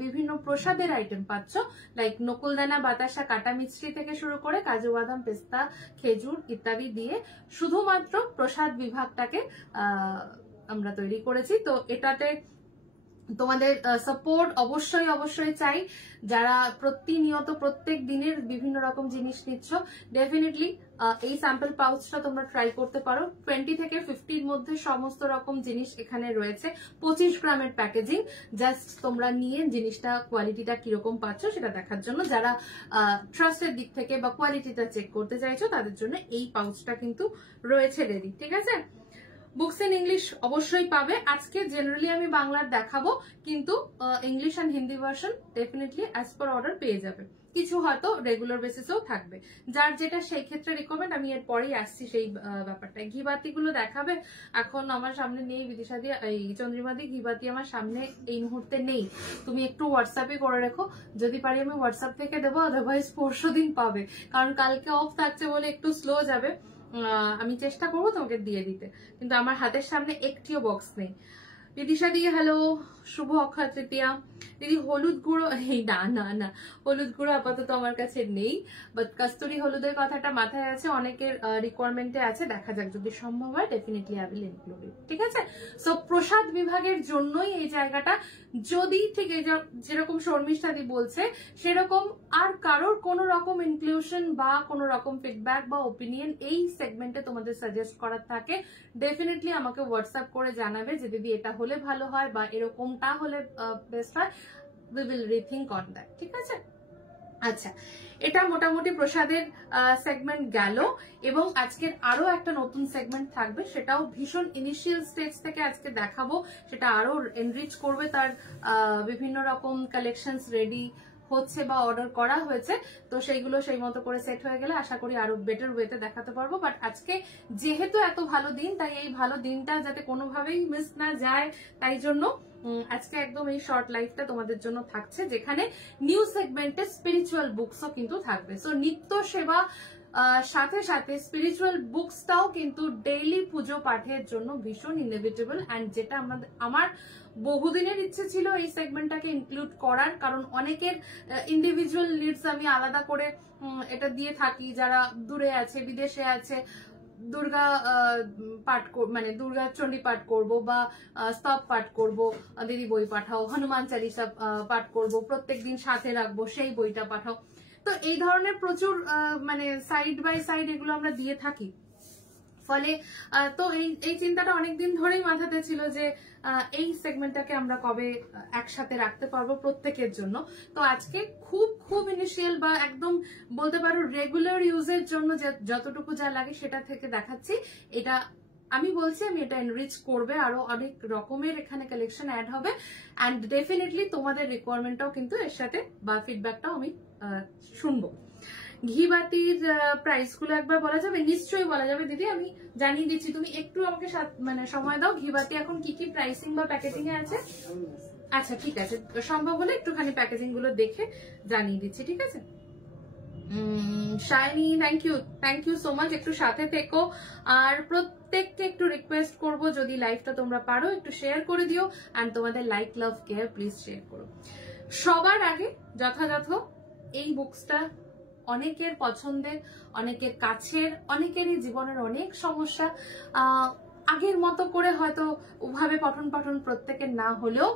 বিভিন্ন প্রসাদের আইটেম পাচ্ছ, লাইক নকুলদানা, বাতাসা, কাটা মিছরি থেকে শুরু করে কাজু বাদাম, পেস্তা, খেজুর ইত্যাদি দিয়ে শুধুমাত্র প্রসাদ বিভাগটাকে আমরা তৈরি করেছি। তো এটাতে তোমাদের সাপোর্ট অবশ্যই অবশ্যই চাই। যারা প্রতিনিয়ত প্রত্যেক দিনের বিভিন্ন রকম জিনিস নিচ্ছ, ডেফিনেটলি এই স্যাম্পল পাউচটা তোমরা ট্রাই করতে পারো। 20 থেকে 50-র মধ্যে সমস্ত রকম জিনিস এখানে রয়েছে। 25 গ্রামের প্যাকেজিং, জাস্ট তোমরা নিয়ে জিনিসটা কোয়ালিটিটা কিরকম পাচ্ছ সেটা দেখার জন্য। যারা ট্রাস্টের দিক থেকে বা কোয়ালিটিটা চেক করতে চাইছো তাদের জন্য এই পাউচটা কিন্তু রয়েছে রেডি, ঠিক আছে। বুকস ইন ইংলিশ অবশ্যই পাবে। আজকে জেনারেলি আমি বাংলার দেখাবো, কিন্তু English and Hindi version definitely as per order পেয়ে যাবে। কিছু হয়তো রেগুলার বেসিসেও থাকবে, যার যেটা সেই ক্ষেত্রে রিকমেন্ড। আমি এর পরেই আসছি সেই ব্যাপারটা। ঘিবাতি গুলো দেখাবে, এখন আমার সামনে নেই বিদিশা দি, এই চন্দ্রিমা দি, ঘিবাতি আমার সামনে এই মুহূর্তে নেই। তুমি একটু হোয়াটসঅ্যাপে করে রেখো, যদি পারি আমি হোয়াটসঅ্যাপ থেকে দেবো, আদারওয়াইজ পরশু দিন পাবে, কারণ কালকে অফ থাকছে বলে একটু স্লো যাবে। আমি চেষ্টা করবো তোমাকে দিয়ে দিতে, কিন্তু আমার হাতের সামনে একটিও বক্স নেই। বিদিশা দি হ্যালো, শুভ অক্ষয় তৃতীয়া। দিদি হলুদ গুঁড়ো, এই না না না, হলুদ গুঁড়ো আপাতত আমার কাছে নেই, বাট কস্তুরি হলুদের কথাটা মাথায় আছে, অনেকের রিকোয়ারমেন্টে আছে, দেখা যাক যদি সম্ভব হয় ডেফিনেটলি আই উইল ইনক্লুড ইট, ঠিক আছে। সো প্রসাদ বিভাগের জন্যই এই জায়গাটা, যদি ঠিক যেরকম শর্মিষ্ঠা দি বলছে সেরকম আর কারোর কোনো রকম ইনক্লুশন বা কোনো রকম ফিডব্যাক বা ওপিনিয়ন এই সেগমেন্টে তোমাদের সাজেস্ট করার থাকে, ডেফিনেটলি আমাকে হোয়াটসঅ্যাপ করে জানাবে যে দিদি এটা হলে ভালো হয় বা এরকমটা হলে বেস্ট হয়, we will rethink on that, ঠিক আছে। আচ্ছা, এটা মোটামুটি প্রসাদের সেগমেন্ট গেল, এবং আজকের আরো একটা নতুন সেগমেন্ট থাকবে, সেটাও ভীষণ ইনিশিয়াল স্টেজ থেকে আজকে দেখাবো, সেটা আরো এনরিচ করবে, তার বিভিন্ন রকম কালেকশনস রেডি হচ্ছে বা অর্ডার করা হয়েছে, তো সেইগুলো সেই মতো করে সেট হয়ে গেলে আশা করি আরো বেটার ওয়েতে দেখাতে পারবো। বাট আজকে যেহেতু এত ভালো দিন, তাই এই ভালো দিনটা যাতে কোনোভাবেই মিস না যায়, তাই জন্য আজকে একদম এই শর্ট লাইফটা তোমাদের জন্য থাকছে, যেখানে নিউ সেগমেন্টে স্পিরিচুয়াল বুকসও কিন্তু থাকবে। সো নিত্য সেবা সাথে সাথে স্পিরিচুয়াল বুকসটাও কিন্তু ডেইলি পুজো পাঠের জন্য ভীষণ ইনএভিটেবল, অ্যান্ড যেটা আমার বহুদিনের ইচ্ছে ছিল এই সেগমেন্টটাকে ইনক্লুড করার, কারণ অনেকের ইন্ডিভিজুয়াল নিডস আমি আলাদা করে এটা দিয়ে থাকি, যারা দূরে আছে, বিদেশে আছে, দুর্গা পাঠ মানে দুর্গা চণ্ডী পাঠ করবো বা স্তব পাঠ করবো, দিদি বই পাঠাও, হনুমান চালিসা পাঠ করবো, প্রত্যেকদিন সাথে রাখবো, সেই বইটা পাঠাও। তো এই ধরনের প্রচুর মানে সাইড বাই সাইড এগুলো আমরা দিয়ে থাকি, ফলে তো এই চিন্তাটা অনেকদিন ধরেই মাথাতে ছিল যে এই সেগমেন্টটাকে আমরা কবে একসাথে রাখতে পারবো প্রত্যেকের জন্য। তো আজকে খুব খুব ইনিশিয়াল বা একদম বলতে পারো রেগুলার ইউজের জন্য যতটুকু যা লাগে সেটা থেকে দেখাচ্ছি। এটা আমি বলছি, আমি এটা এনরিচ করবে, আরো অনেক রকমের এখানে কালেকশন অ্যাড হবে, অ্যান্ড ডেফিনেটলি তোমাদের রিকোয়ারমেন্টটাও কিন্তু এর সাথে বা ফিডব্যাকটাও আমি শুনবো। ঘিবাতির প্রাইস গুলো একবার বলা যাবে? নিশ্চয়ই বলা যাবে দিদি, আমি জানিয়ে দিচ্ছি, তুমি একটু আমাকে মানে সময় দাও। ঘিবাতি এখন কি কি প্রাইসিং বা প্যাকেজিং এ আছে? আচ্ছা ঠিক আছে, সম্ভব হলে একটুখানি প্যাকেজিং গুলো দেখে জানিয়ে দিচ্ছি, ঠিক আছে। Shiny, thank you so much, একটু সাথে থেকো। আর প্রত্যেককে একটু রিকোয়েস্ট করবো, যদি লাইভটা তোমরা পারো একটু শেয়ার করে দিও, অ্যান্ড তোমাদের like love care please share করো। সবার আগে যথাযথ এই বুকসটা অনেকের পছন্দের, অনেকের কাছের, অনেকেরই জীবনের অনেক সমস্যা, আগের মতো করে হয়তো ওভাবে পঠন পাঠন প্রত্যেকের না হলেও,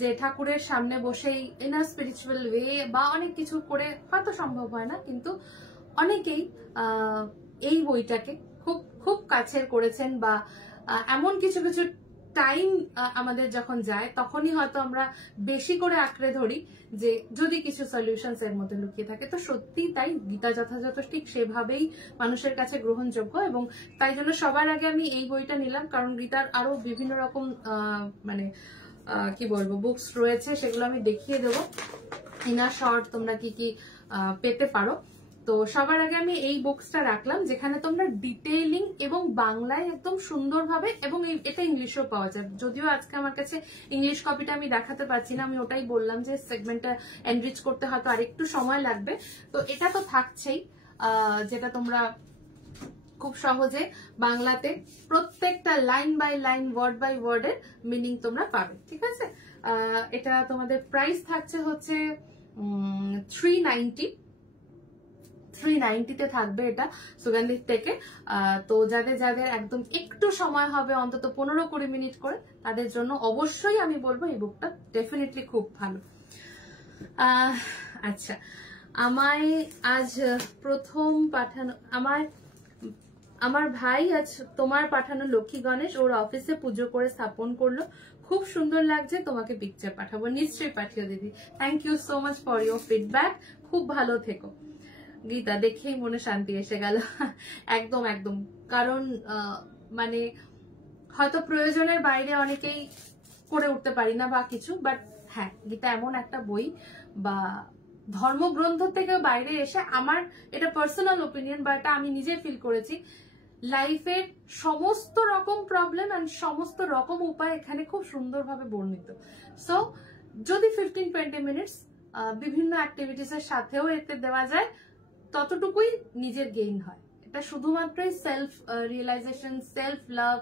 যে ঠাকুরের সামনে বসেই ইন আ স্পিরিচুয়াল ওয়ে বা অনেক কিছু করে হয়তো সম্ভব হয় না, কিন্তু অনেকেই এই বইটাকে খুব খুব কাছের করেছেন, বা এমন কিছু কিছু টাইম আমাদের যখন যায় তখনই হয়তো আমরা বেশি করে আঁকড়ে ধরি যে যদি কিছু সলিউশনস এর মধ্যে লুকিয়ে থাকে। তো সত্যি তাই, গীতা যথাযথ ঠিক সেভাবেই মানুষের কাছে গ্রহণযোগ্য, এবং তাই জন্য সবার আগে আমি এই বইটা নিলাম, কারণ গীতার আরো বিভিন্ন রকম মানে কি বলবো বুকস রয়েছে, সেগুলো আমি দেখিয়ে দেবো ইনার শর্ট তোমরা কি কি পেতে পারো। তো সবার আগে আমি এই বুকসটা রাখলাম, যেখানে তোমরা ডিটেইলিং এবং বাংলায় একদম সুন্দরভাবে, এবং এটা ইংলিশেও পাওয়া যায়, যদিও আজকে আমার কাছে ইংলিশ কপিটা আমি দেখাতে পারছি না, আমি ওটাই বললাম যে সেগমেন্টটা এনরিচ করতে হয়তো আরেকটু সময় লাগবে। তো এটা তো থাকছেই, যেটা তোমরা খুব সহজে বাংলাতে প্রত্যেকটা line by line, word by ওয়ার্ডের মিনিং তোমরা পাবে, ঠিক আছে। এটা তোমাদের প্রাইস থাকছে হচ্ছে 390 থাকবে এটা সুগন্ধির থেকে। তো যাদের যাদের একদম একটু সময় হবে, অন্তত 15-20 মিনিট করে, তাদের জন্য অবশ্যই আমি বলবো এই বুকটা ডেফিনেটলি খুব ভালো। আচ্ছা, আমায় আজ প্রথম পাঠানো, আমার ভাই আজ তোমার পাঠানো লক্ষ্মী গণেশ ওর অফিসে পুজো করে স্থাপন করলো, খুব সুন্দর লাগছে, তোমাকে পিকচার পাঠাবো। নিশ্চয়ই পাঠিও দিদি, thank you so much for your feedback, খুব ভালো থেকো। গীতা দেখেই মনে শান্তি এসে গেল। একদম একদম, কারণ মানে হয়তো প্রয়োজনের বাইরে অনেকেই করে উঠতে পারি না বা কিছু, বাট হ্যাঁ গীতা এমন একটা বই বা ধর্মগ্রন্থ থেকে বাইরে এসে আমার এটা পার্সোনাল ওপিনিয়ন বা এটা আমি নিজে ফিল করেছি, লাইফের সমস্ত রকম প্রবলেম এন্ড সমস্ত রকম উপায় এখানে খুব সুন্দরভাবে বর্ণিত। সো যদি 15-20 মিনিটস বিভিন্ন অ্যাক্টিভিটিস এর সাথেও এতে দেওয়া যায় ততটুকুই নিজের গেইন হয়। এটা শুধুমাত্রই সেলফ রিয়েলাইজেশন, সেলফ লাভ,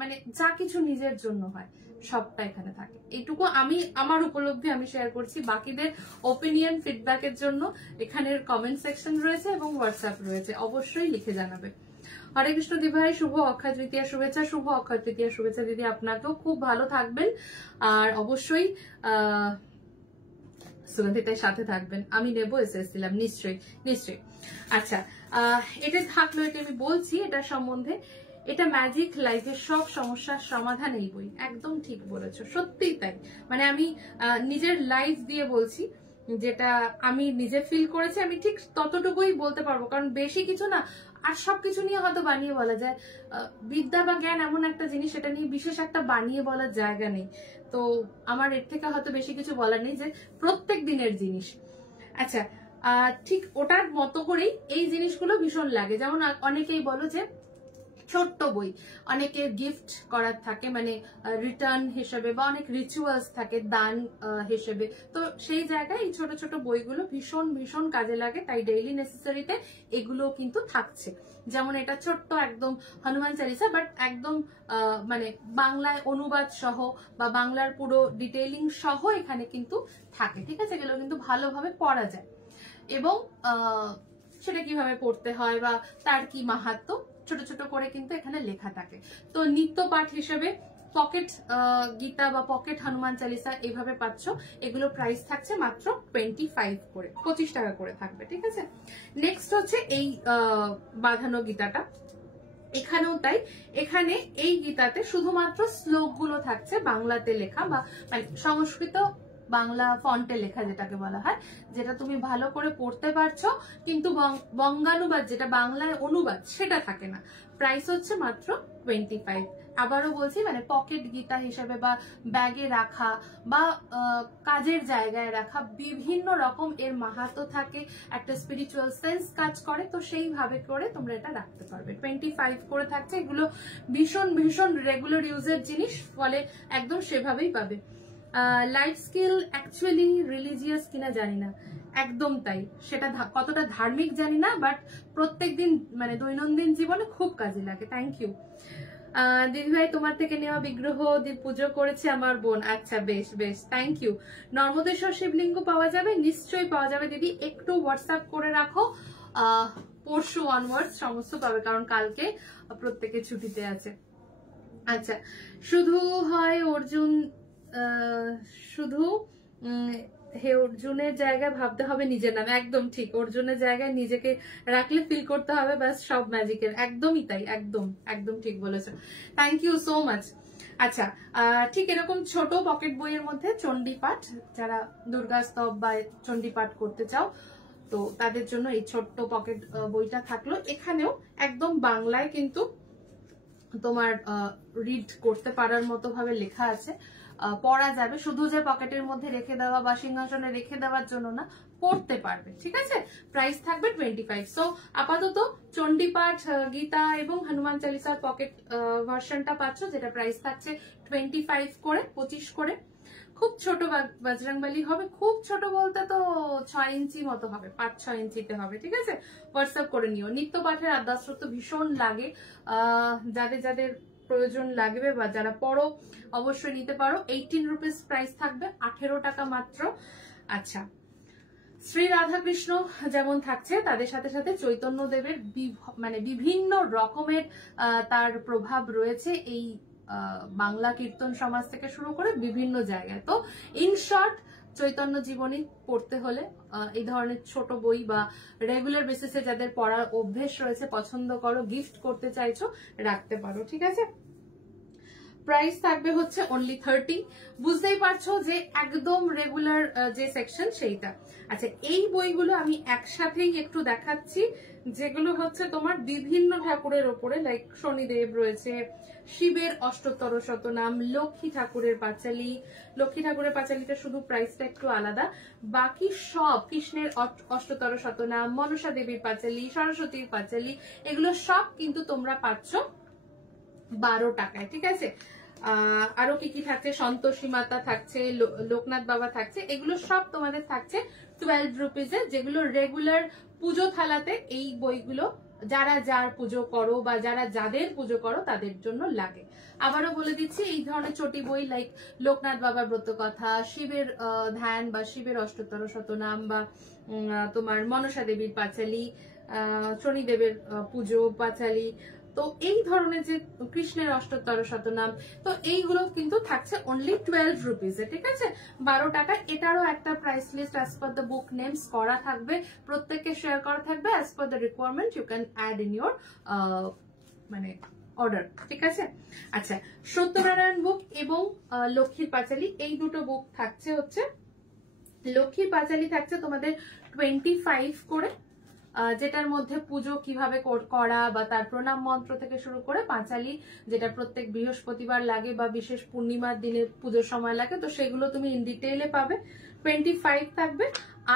মানে যা কিছু নিজের জন্য হয় সবটা এখানে থাকে। এইটুকু আমি আমার উপলব্ধি আমি শেয়ার করছি। বাকিদের ওপিনিয়ন ফিডব্যাকের জন্য এখানের কমেন্ট সেকশন রয়েছে এবং হোয়াটসঅ্যাপ রয়েছে, অবশ্যই লিখে জানাবে। হরে কৃষ্ণ দিভাই, শুভ অক্ষয় তৃতীয়া শুভেচ্ছা। শুভ অক্ষয় তৃতীয়া শুভেচ্ছা দিদি, আপনাকেও খুব ভালো থাকবেন আর অবশ্যই সুগন্ধিতার সাথে থাকবেন। আমি নেবো এসেছিলাম নিশ্চয়ই নিশ্চয়ই। আচ্ছা, এটা থাকলো, এটা আমি বলছি এটা সম্বন্ধে। এটা ম্যাজিক লাইফের সব সমস্যার সমাধান এই বই। একদম ঠিক বলেছো, সত্যিই তাই। মানে আমি নিজের লাইফ দিয়ে বলছি, যেটা আমি নিজে ফিল করেছি আমি ঠিক ততটুকুই বলতে পারবো, কারণ বেশি কিছু না। আর সবকিছু নিয়ে হয়তো বানিয়ে বলা যায়, বিদ্যা বা জ্ঞান এমন একটা জিনিস, সেটা নিয়ে বিশেষ একটা বানিয়ে বলার জায়গা নেই। তো আমার এর থেকে হয়তো বেশি কিছু বলার নেই, যে প্রত্যেক দিনের জিনিস। আচ্ছা, ঠিক ওটার মতো করেই এই জিনিসগুলো ভীষণ লাগে। যেমন অনেকেই বলো যে ছোট্ট বই, অনেকের গিফট করার থাকে, মানে রিটার্ন হিসেবে, বা অনেক রিচুয়ালস থাকে দান হিসেবে। তো সেই জায়গায় এই ছোট ছোট বইগুলো ভীষণ ভীষণ কাজে লাগে। তাই ডেইলি নেসেসারিতে এগুলো কিন্তু থাকছে। যেমন এটা ছোট্ট একদম হনুমান চালিসা, বাট একদম মানে বাংলায় অনুবাদ সহ বা বাংলার পুরো ডিটেইলিং সহ এখানে কিন্তু থাকে। ঠিক আছে, এগুলো কিন্তু ভালোভাবে পড়া যায় এবং সেটা কিভাবে পড়তে হয় বা তার কি মাহাত্ম্য ছোট ছোট করে কিন্তু এখানে লেখা থাকে। তো নিত্য পাঠ হিসেবে পকেট গীতা বা পকেট হনুমান চালিসা এইভাবে পাচ্ছ। এগুলো প্রাইস থাকছে মাত্র 25 করে, 25 টাকা করে থাকবে। ঠিক আছে, নেক্সট হচ্ছে এই বাঁধানো গীতাটা। এখানেও তাই, এখানে এই গীতাতে শুধুমাত্র শ্লোকগুলো থাকছে বাংলাতে লেখা, বা মানে সংস্কৃত বাংলা ফন্টে লেখা, যেটাকে বলা হয়, যেটা তুমি ভালো করে পড়তে পারছো, কিন্তু বঙ্গানুবাদ যেটা বাংলায় অনুবাদ সেটা থাকে না। প্রাইস হচ্ছে মাত্র 25। আবারও বলছি, মানে পকেট গীতা হিসেবে বা ব্যাগে রাখা বা কাজের জায়গায় রাখা, বিভিন্ন রকম এর মাহাত্ম্য থাকে, একটা স্পিরিচুয়াল সেন্স কাজ করে। তো সেইভাবে করে তোমরা এটা রাখতে পারবে। 25 করে থাকছে। এগুলো ভীষণ ভীষণ রেগুলার ইউজের জিনিস, ফলে একদম সেভাবেই পাবে। লাইফ স্কিল অ্যাকচুয়ালি রিলিজিয়াস কিনা জানি না, একদম তাই, সেটা কতটা ধার্মিক জানি না, বাট প্রত্যেকদিন মানে দৈনন্দিন জীবনে খুব কাজে লাগে। থ্যাংক ইউ দিদিভাই, তোমার থেকে নেওয়া বিগ্রহ পুজো করেছে আমার বোন। আচ্ছা, বেশ বেশ, থ্যাংক ইউ। নর্মদেশ্বর শিবলিঙ্গ পাওয়া যাবে? নিশ্চয়ই পাওয়া যাবে দিদি, একটু হোয়াটসঅ্যাপ করে রাখো। পরশু অনওয়ার্ডস সমস্ত পাবে, কারণ কালকে প্রত্যেকে ছুটিতে আছে। আচ্ছা, শুধু হয় অর্জুন, শুধু হে অর্জুনের জায়গায় ভাবতে হবে নিজের নামে। একদম ঠিক, অর্জুনের জায়গায় নিজেকে রাখলে ফিল করতে হবে ব্যাস সব ম্যাজিকের। একদমই তাই, একদম একদম ঠিক বলেছো। Thank you so much. আচ্ছা, ঠিক এরকম ছোট পকেট বইয়ের মধ্যে চণ্ডী পাঠ, যারা দুর্গা স্তব বা চণ্ডী পাঠ করতে চাও তো তাদের জন্য এই ছোট্ট পকেট বইটা থাকলো। এখানেও একদম বাংলায় কিন্তু তোমার রিড করতে পারার মতো ভাবে লেখা আছে, পড়া যাবে। শুধু যে পকেটের মধ্যে রেখে দেওয়া বা সিংহাসনে রেখে দেওয়ার জন্য না, পড়তে পারবে। ঠিক আছে, প্রাইস থাকবে 25। সো আপাতত চণ্ডী পাঠ, গীতা এবং হনুমান চালিসার পকেট ভার্সনটা পাচ্ছ, যেটা প্রাইস থাকছে 25 করে, 25 করে। খুব ছোট বজরংবলী হবে, খুব ছোট বলতে তো 6 ইঞ্চি মতো হবে, 5-6 ইঞ্চিতে হবে। ঠিক আছে, হোয়াটসঅ্যাপ করে নিও। নিত্য পাঠের আদ্যাস্ত্র তো ভীষণ লাগে, যাদের যাদের প্রয়োজন লাগবে বা যারা পড়ো অবশ্যই নিতে পারো। 18 রুপিস প্রাইস থাকবে, 18 টাকা মাত্র। আচ্ছা, শ্রী রাধাকৃষ্ণ যেমন থাকছে, তাদের সাথে সাথে চৈতন্য দেবের মানে বিভিন্ন রকমের তার প্রভাব রয়েছে এই বাংলা কীর্তন সমাজ থেকে শুরু করে বিভিন্ন জায়গায়। তো ইন শর্ট, চৈতন্য জীবনী পড়তে হলে এই ধরনের ছোট বই বা রেগুলার বেসিসে যাদের পড়ার অভ্যেস রয়েছে, পছন্দ করো, গিফট করতে চাইছো, রাখতে পারো। ঠিক আছে, প্রাইস থাকবে হচ্ছে অনলি 30। বুঝতেই পারছো যে একদম রেগুলার যে সেকশন সেইটা। আচ্ছা, এই বইগুলো আমি একসাথেই একটু দেখাচ্ছি, যেগুলো হচ্ছে তোমার বিভিন্ন ঠাকুরের ওপরে, লাইক শনিদেব রয়েছে, শিবের অষ্টতর শতনাম, লক্ষ্মী ঠাকুরের পাঁচালী। লক্ষ্মী ঠাকুরের পাঁচালীটা শুধু প্রাইসটা একটু আলাদা, বাকি সব কৃষ্ণের অষ্টতর শতনাম, মনসা দেবীর পাঁচালী, সরস্বতীর পাঁচালী, এগুলো সব কিন্তু তোমরা পাচ্ছ 12 টাকায়। ঠিক আছে, আরো কি কি থাকছে, সন্তোষী মাতা থাকছে, লোকনাথ বাবা থাকছে, এগুলো সব তোমাদের থাকছে 12 রুপিজে, যেগুলো রেগুলার পুজো থালাতে এই বইগুলো যারা যার পুজো করো বা যারা যাদের পুজো করো তাদের জন্য লাগে। আবারও বলে দিচ্ছি, এই ধরনের ছোটি বই লাইক লোকনাথ বাবার ব্রত কথা, শিবের ধ্যান বা শিবের অষ্টতর শতনাম, বা তোমার মনসা দেবীর পাঁচালী, শনিদেবের পুজো পাঁচালী, তো এই ধরনের যে কৃষ্ণের অষ্টতর শতনাম, তো এইগুলো কিন্তু থাকছে অনলি 12 রুপিজে। ঠিক আছে, 12 টাকা। এটারও একটা price list as per the book names করা থাকবে, প্রত্যেককে শেয়ার করা থাকবে as per the requirement, you can add in your মানে অর্ডার। ঠিক আছে, আচ্ছা, সত্যনারায়ণ বুক এবং লক্ষ্মীর পাঁচালী, এই দুটো বুক থাকছে হচ্ছে, লক্ষ্মীর পাঁচালী থাকছে তোমাদের 25 করে, যেটার মধ্যে পুজো কিভাবে করা বা তার প্রণাম মন্ত্র থেকে শুরু করে পাঁচালী যেটা প্রত্যেক বৃহস্পতিবার লাগে বা বিশেষ পূর্ণিমার দিনে পুজোর সময় লাগে, তো সেগুলো তুমি ইন ডিটেইলে পাবে, 25 থাকবে।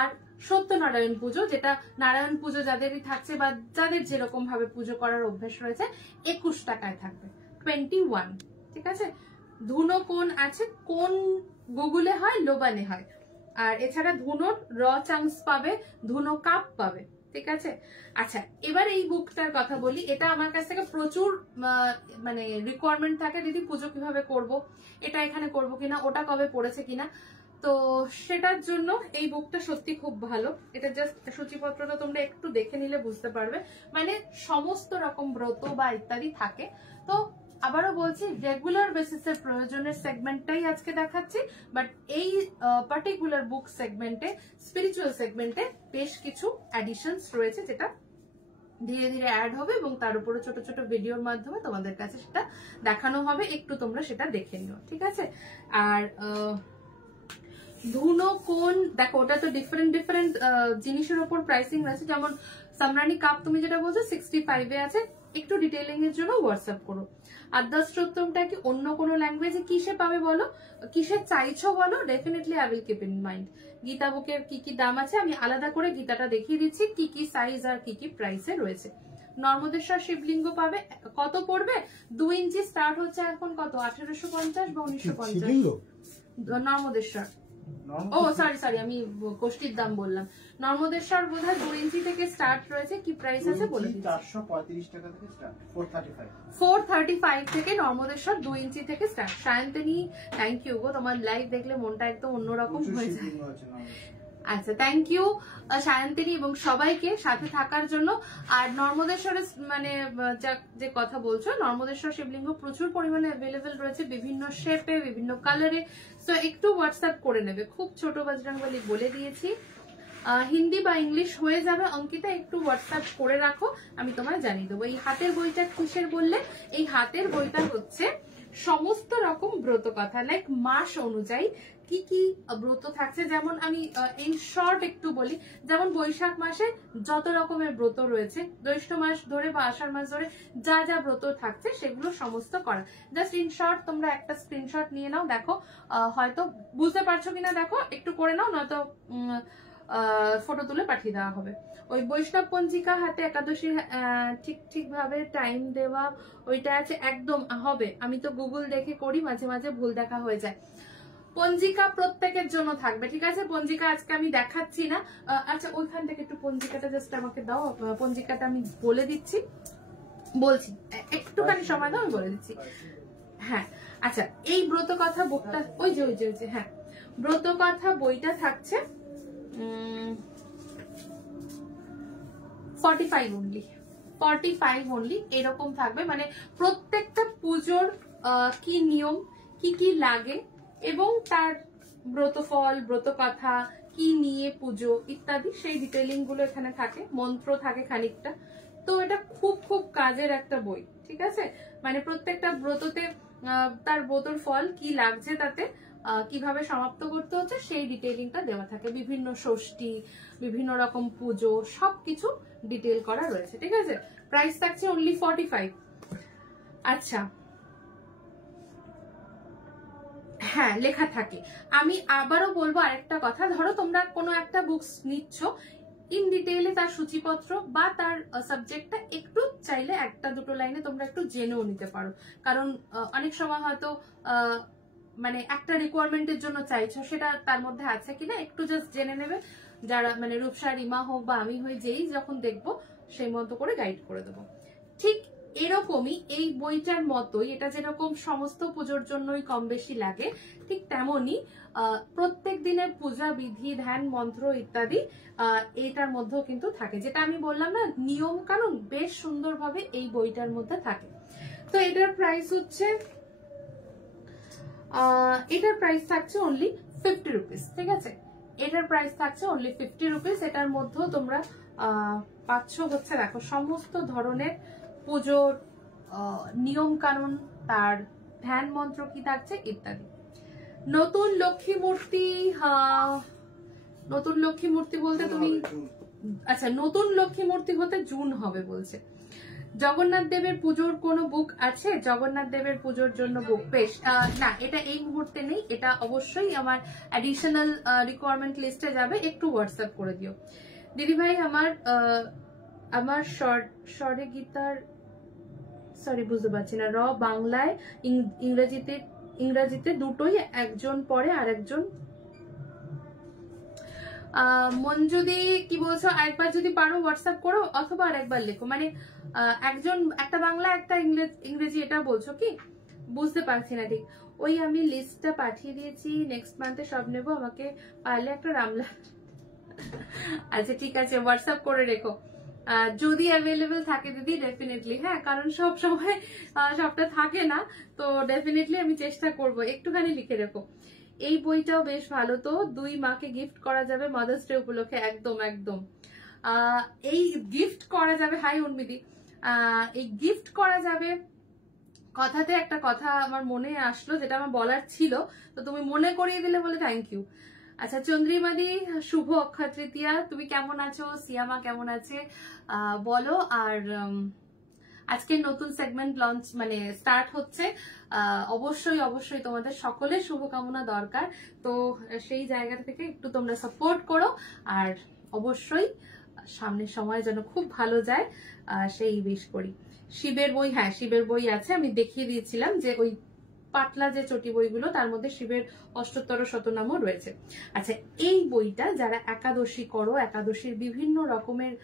আর সত্যনারায়ণ পুজো, যেটা নারায়ণ পুজো যাদেরই থাকছে বা যাদের যেরকম ভাবে পুজো করার অভ্যাস রয়েছে, 21 টাকায় থাকবে, 21। ঠিক আছে, ধুনো কোন আছে, কোন গুগলে হয়, লোবানে হয়। আর এছাড়া ধুনোর র চান্স পাবে, ধুনো কাপ পাবে। ঠিক আছে, আচ্ছা, এবার এই বুকটার কথা বলি। এটা আমার কাছ থেকে প্রচুর মানে রিকোয়ারমেন্ট থাকে, দিদি পুজো কিভাবে করব, এটা এখানে করব কিনা, ওটা কবে পড়েছে কিনা, তো সেটার জন্য এই বুকটা সত্যি খুব ভালো। এটা জাস্ট সূচিপত্রটা তোমরা একটু দেখে নিলে বুঝতে পারবে, মানে সমস্ত রকম ব্রত বা ইত্যাদি থাকে। তো আবারও বলছি, রেগুলার বেসিসের প্রয়োজনের সেগমেন্টটাই আজকে দেখাচ্ছি, বাট এই পার্টিকুলার বুক সেগমেন্টে, স্পিরিচুয়াল সেগমেন্টে বেশ কিছু অ্যাডিশনস রয়েছে, যেটা ধীরে ধীরে অ্যাড হবে এবং তার উপরে ছোট ছোট ভিডিওর মাধ্যমে তোমাদের কাছে সেটা দেখানো হবে, একটু তোমরা সেটা দেখে নিও। ঠিক আছে, আর ধুনো কোন, দেখো ওটা তো ডিফারেন্ট ডিফারেন্ট জিনিসের উপর প্রাইসিং আছে, যেমন সামরানি কাপ তুমি যেটা বলছো 65 আছে, একটু ডিটেইলিং এর জন্য হোয়াটসঅ্যাপ করো। আর দশরত্তমটা কি অন্য কোনো ল্যাঙ্গুয়েজে কিসে পাবে বলো, কিসে চাইছো বলো, definitely I will keep in mind. Gita বুকের কি কি দাম আছে আমি আলাদা করে গীতাটা দেখিয়ে দিচ্ছি, কি কি সাইজ আর কি কি প্রাইসে রয়েছে। নর্মদেশ্বর শিবলিঙ্গ পাবে, কত পড়বে, 2 ইঞ্চি স্টার্ট হচ্ছে এখন কত, 1850 বা 1950 নর্মদেশ্বর। ও সরি আমি কোষ্ঠীর দাম বললাম। নর্মদেশ্বর বোধহয় 2 ইঞ্চি থেকে স্টার্ট রয়েছে, কি প্রাইস আছে বলে দিচ্ছি, 435 টাকা থেকে স্টার্ট, 435 থেকে নর্মদেশ্বর 2 ইঞ্চি থেকে স্টার্ট। সায়ন্তনী, থ্যাংক ইউ গো, তোমার লাইভ দেখলে মনটা একদম অন্যরকম হয়ে যায়। আচ্ছা, থ্যাংক ইউ সায়ন্তনী এবং সবাইকে সাথে থাকার জন্য। আর নর্মদেশ্বরের মানে যে কথা বলছো, নর্মদেশ্বর শিবলিঙ্গ প্রচুর পরিমাণে অ্যাভেলেবেল রয়েছে, বিভিন্ন শেপে, বিভিন্ন কালারে, সো একটু হোয়াটসঅ্যাপ করে নেবে। খুব ছোট বজরংবলী বলে দিয়েছি, হিন্দি বা ইংলিশ হয়ে যাবে। অঙ্কিতা একটু হোয়াটসঅ্যাপ করে রাখো, আমি তোমায় জানিয়ে দেবো। এই হাতের বইটা কিসের বললে, এই হাতের বইটা হচ্ছে সমস্ত রকম ব্রত কথা, লাইক মাস অনুযায়ী কি কি ব্রত থাকছে। যেমন আমি ইন শর্ট একটু বলি, যেমন বৈশাখ মাসে যত রকমের ব্রত রয়েছে, জ্যৈষ্ঠ মাস ধরে বা আষাঢ় মাস ধরে যা যা ব্রত থাকছে সেগুলো সমস্ত করা। জাস্ট ইন শর্ট তোমরা একটা স্ক্রিনশট নিয়ে নাও, দেখো হয়তো বুঝতে পারছো কিনা, দেখো একটু করে নাও, নয়তো ফটো তুলে পাঠিয়ে দেওয়া হবে। ওই বৈষ্ণব পঞ্জিকা হাতে একাদশী ঠিকভাবে টাইম দেওয়া, ওইটা আছে একদম হবে। আমি তো গুগল দেখে করি, মাঝে মাঝে ভুল দেখা হয়ে যায়। পঞ্জিকা প্রত্যেকের জন্য থাকবে, ঠিক আছে। পঞ্জিকা আজকে আমি দেখাচ্ছি না। আচ্ছা, ওইখান থেকে একটু পঞ্জিকাটা জাস্ট আমাকে দাও, পঞ্জিকাটা আমি বলে দিচ্ছি, বলছি একটুখানি সময় দাও, আমি বলে দিচ্ছি। হ্যাঁ, আচ্ছা, এই ব্রত কথা বইটা, ওই যে হ্যাঁ, ব্রত কথা বইটা থাকছে 45 অনলি, এরকম থাকবে। মানে প্রত্যেকটা পুজোর কি নিয়ম, কি কি লাগে এবং তার ব্রতফল, ব্রত কথা, কি নিয়ে পুজো ইত্যাদি, সেই ডিটেইলিং গুলো এখানে থাকে, মন্ত্র থাকে খানিকটা। তো এটা খুব খুব কাজের একটা বই, ঠিক আছে। মানে প্রত্যেকটা ব্রততে তার বোতল ফল কি লাগছে তাতে, কিভাবে সমাপ্ত করতে হচ্ছে সেই ডিটেইলিংটা দেওয়া থাকে। বিভিন্ন ষষ্ঠী, বিভিন্ন রকম পুজো সবকিছু ডিটেইল করা রয়েছে, ঠিক আছে। প্রাইস থাকছে অনলি 45। আচ্ছা, হ্যাঁ লেখা থাকে। আমি আবারও বলবো আরেকটা কথা, ধরো তোমরা কোনো একটা বুকস নিচ্ছ, ইন ডিটেইলে তার সূচিপত্র বা তার সাবজেক্টটা একটু চাইলে একটা দুটো লাইনে তোমরা একটু জেনেও নিতে পারো। কারণ অনেক সময় হয়তো মানে একটা রিকোয়ারমেন্টের জন্য চাইছো, সেটা তার মধ্যে আছে কিনা একটু জাস্ট জেনে নেবে। যারা মানে রূপসা, রিমা হোক বা আমি হই, যেই যখন দেখবো সেই মতো করে গাইড করে দেবো। ঠিক এরকমই এই বইটার মতোই, এটা যেরকম সমস্ত পুজোর জন্যই কম বেশি লাগে, ঠিক তেমনই প্রত্যেক দিনের পূজা বিধি, ধ্যান, মন্ত্র ইত্যাদি এইটার মধ্যেও কিন্তু থাকে। যেটা আমি বললাম না, নিয়ম কানুন বেশ সুন্দরভাবে এই বইটার মধ্যে থাকে। তো এটার প্রাইস হচ্ছে, এটার প্রাইস থাকছে অনলি 50 রুপিস, ঠিক আছে। এটার প্রাইস থাকছে অনলি 50 রুপিস। এটার মধ্যেও তোমরা পাচ্ছ হচ্ছে দেখো সমস্ত ধরনের পুজোর নিয়ম কানুন, তার ধ্যান মন্ত্র কি থাকছে ইত্যাদি। নতুন লক্ষ্মী মূর্তি, নতুন লক্ষ্মী মূর্তি বলতে তুমি, আচ্ছা নতুন লক্ষ্মী মূর্তি হতে জুন হবে বলছে। জগন্নাথ দেবের পুজোর কোনো বুক আছে? জগন্নাথ দেবের পুজোর জন্য বুক বেশ না, এটা এই মুহূর্তে নেই, এটা অবশ্যই আমার অ্যাডিশনাল রিকোয়ারমেন্ট লিস্টে যাবে, একটু হোয়াটসঅ্যাপ করে দিও দিদি ভাই। আমার স্বরে গীতার, সরি বুঝতে পারছি না, র বাংলায় ইংরেজিতে দুটোই, একজন পড়ে আর একজন। মঞ্জুদি কি বলছো, আরেকবার যদি পারো হোয়াটসঅ্যাপ করো, অথবা আরেকবার লেখো। মানে একজন, একটা বাংলা একটা ইংরেজি, এটা বলছো কি? বুঝতে পারছি না ঠিক। ওই আমি লিস্টটা পাঠিয়ে দিয়েছি, নেক্সট মান্থে সব নেবো, আমাকে পারলে একটা রামলা। আচ্ছা ঠিক আছে, হোয়াটসঅ্যাপ করে রেখো যদি অ্যাভেলেবেল থাকে দিদি, ডেফিনেটলি। হ্যাঁ, কারণ সব সময় সবটা থাকে না, তো ডেফিনেটলি আমি চেষ্টা করব। একটুখানি লিখে রেখো। এই বইটাও বেশ ভালো, তো 2 মাকে গিফট করা যাবে মাদার্স ডে উপলক্ষে। একদম একদম, এই গিফট করা যাবে। হাই উর্মিদি, এই গিফট করা যাবে কথাতে একটা কথা আমার মনে আসলো, যেটা আমার বলার ছিল, তো তুমি মনে করিয়ে দিলে বলে থ্যাংক ইউ। আচ্ছা চন্দ্রিমাদি, শুভ অক্ষয় তৃতীয়া, তুমি কেমন আছো? সিয়ামা কেমন আছে বলো। আর আজকের নতুন সেগমেন্ট লঞ্চ মানে স্টার্ট হচ্ছে, অবশ্যই অবশ্যই তোমাদের সকলের শুভকামনা দরকার। তো সেই জায়গা থেকে একটু তোমরা সাপোর্ট করো, আর অবশ্যই সামনের সময় যেন খুব ভালো যায় সেই উইশ করি। শিবের বই, হ্যাঁ শিবের বই আছে, আমি দেখিয়ে দিয়েছিলাম যে ওই পাতলা যে চটি বইগুলো, তার মধ্যে শিবের অষ্টোত্তর শতনামও রয়েছে। আচ্ছা, এই বইটা যারা একাদশী করো, একাদশীর বিভিন্ন রকমের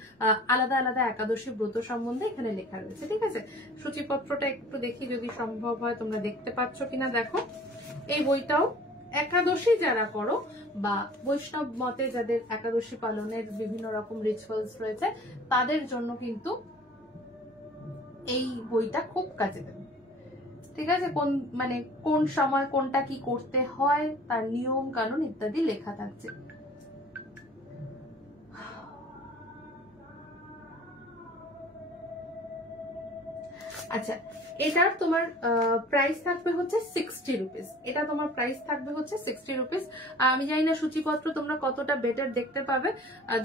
আলাদা আলাদা একাদশী ব্রত সম্বন্ধে এখানে লেখা রয়েছে, ঠিক আছে। সূচিপত্রটা একটু দেখি যদি সম্ভব হয়, তোমরা দেখতে পাচ্ছ কিনা দেখো। এই বইটাও একাদশী যারা করো বা বৈষ্ণব মতে যাদের একাদশী পালনের বিভিন্ন রকম রিচুয়ালস রয়েছে, তাদের জন্য কিন্তু এই বইটা খুব কাজে দেবে, ঠিক আছে। মানে কোন সময় কোনটা কি করতে হয়, তার নিয়ম কানুন ইত্যাদি লেখা থাকছে। আচ্ছা, এটার তোমার প্রাইস থাকবে হচ্ছে 60 রুপিস। এটা তোমার প্রাইস থাকবে হচ্ছে 60 রুপিস। আমি জানি না সূচিপত্র তোমরা কতটা বেটার দেখতে পাবে,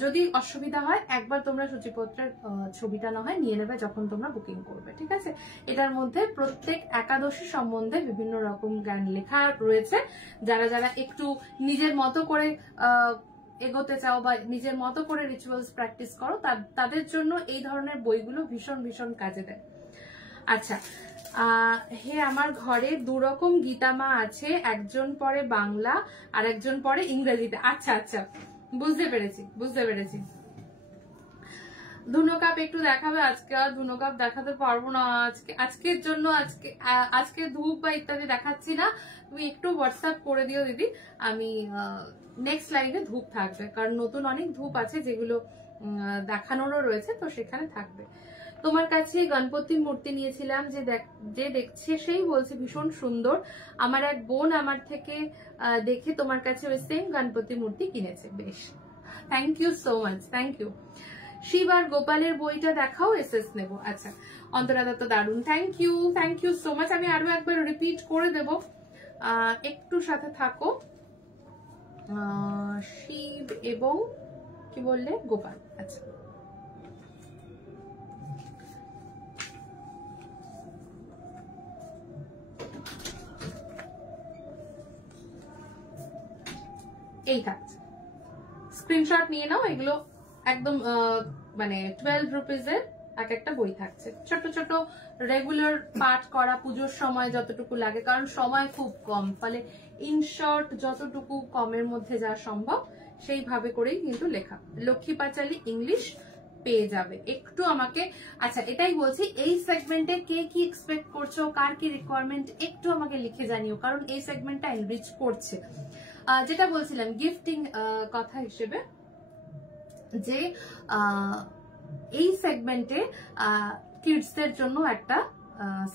যদি অসুবিধা হয় একবার তোমরা সূচিপত্রের ছবিটা না হয় নিয়ে নেবে যখন তোমরা বুকিং করবে, ঠিক আছে। এটার মধ্যে প্রত্যেক একাদশী সম্বন্ধে বিভিন্ন রকম জ্ঞান লেখা রয়েছে। যারা যারা একটু নিজের মতো করে এগোতে চাও বা নিজের মতো করে রিচুয়ালস প্র্যাকটিস করো, তাদের জন্য এই ধরনের বইগুলো ভীষণ ভীষণ কাজে দেয়। আচ্ছা, হে আমার ঘরে 2 রকম গীতা মা আছে, একজন পড়ে বাংলা আর একজন পড়ে ইংরেজিতে। আচ্ছা আচ্ছা, বুঝতে পেরেছি বুঝতে পেরেছি। ধুনো কাপ একটু দেখাবে? আজকে আর ধুনো কাপ দেখাতে পারবো না, আজকের জন্য আজকে ধূপ বা ইত্যাদি দেখাচ্ছি না। তুমি একটু হোয়াটসঅ্যাপ করে দিও দিদি, আমি নেক্সট লাইনে ধূপ থাকবে, কারণ নতুন অনেক ধূপ আছে যেগুলো দেখানোরও রয়েছে, তো সেখানে থাকবে। তোমার কাছে গণপতি মূর্তি নিয়েছিলাম, যে দেখছে সেই বলছে ভীষণ সুন্দর। আমার এক বোন আমার থেকে দেখে তোমার কাছে ওই সেম গণপতি মূর্তি কিনেছে। বেশ, thank you so much, thank you. Shiv আর গোপালের বইটা দেখাও, এসএস নেব। আচ্ছা অন্তরা দত্ত দারুন, থ্যাংক ইউ সো মাচ। আমি আরো একবার রিপিট করে দেব, একটু সাথে থাকো। শিব এবং কি বললে, গোপাল। আচ্ছা এই থাকছে, স্ক্রিনশট নিয়ে নাও। এগুলো একদম মানে 12 রুপিজের এক একটা বই থাকছে, ছোট ছোট রেগুলার পাঠ করা পুজোর সময় যতটুকু লাগে, কারণ সময় খুব কম, ফলে ইনশর্ট যতটুকু কমের মধ্যে যা সম্ভব সেইভাবে করেই কিন্তু লেখা। লক্ষ্মী পাঁচালী ইংলিশ পেয়ে যাবে। একটু আমাকে, আচ্ছা এটাই বলছি, এই সেগমেন্টে কে কি এক্সপেক্ট করছো, কার কি রিকোয়ারমেন্ট, একটু আমাকে লিখে জানিও, কারণ এই সেগমেন্টটা এনরিচ করছে। যেটা বলছিলাম গিফটিং কথা হিসেবে, যে এই সেগমেন্টে কিডসদের জন্য একটা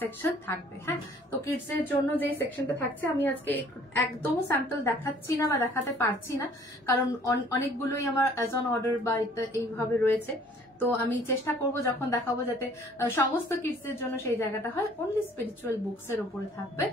সেকশন থাকবে। হ্যাঁ, তো কিডসদের জন্য যে সেকশনটা থাকছে, আমি আজকে একদম স্যাম্পল দেখাচ্ছি না বা দেখাতে পারছি না, কারণ অনেকগুলোই আমার অ্যাজ অন অর্ডার বা এইভাবে রয়েছে। তো আমি চেষ্টা করব যখন দেখাবো যাতে সমস্ত কিডসদের জন্য সেই জায়গাটা হয়। অনলি স্পিরিচুয়াল বুকস এর উপরে থাকবে।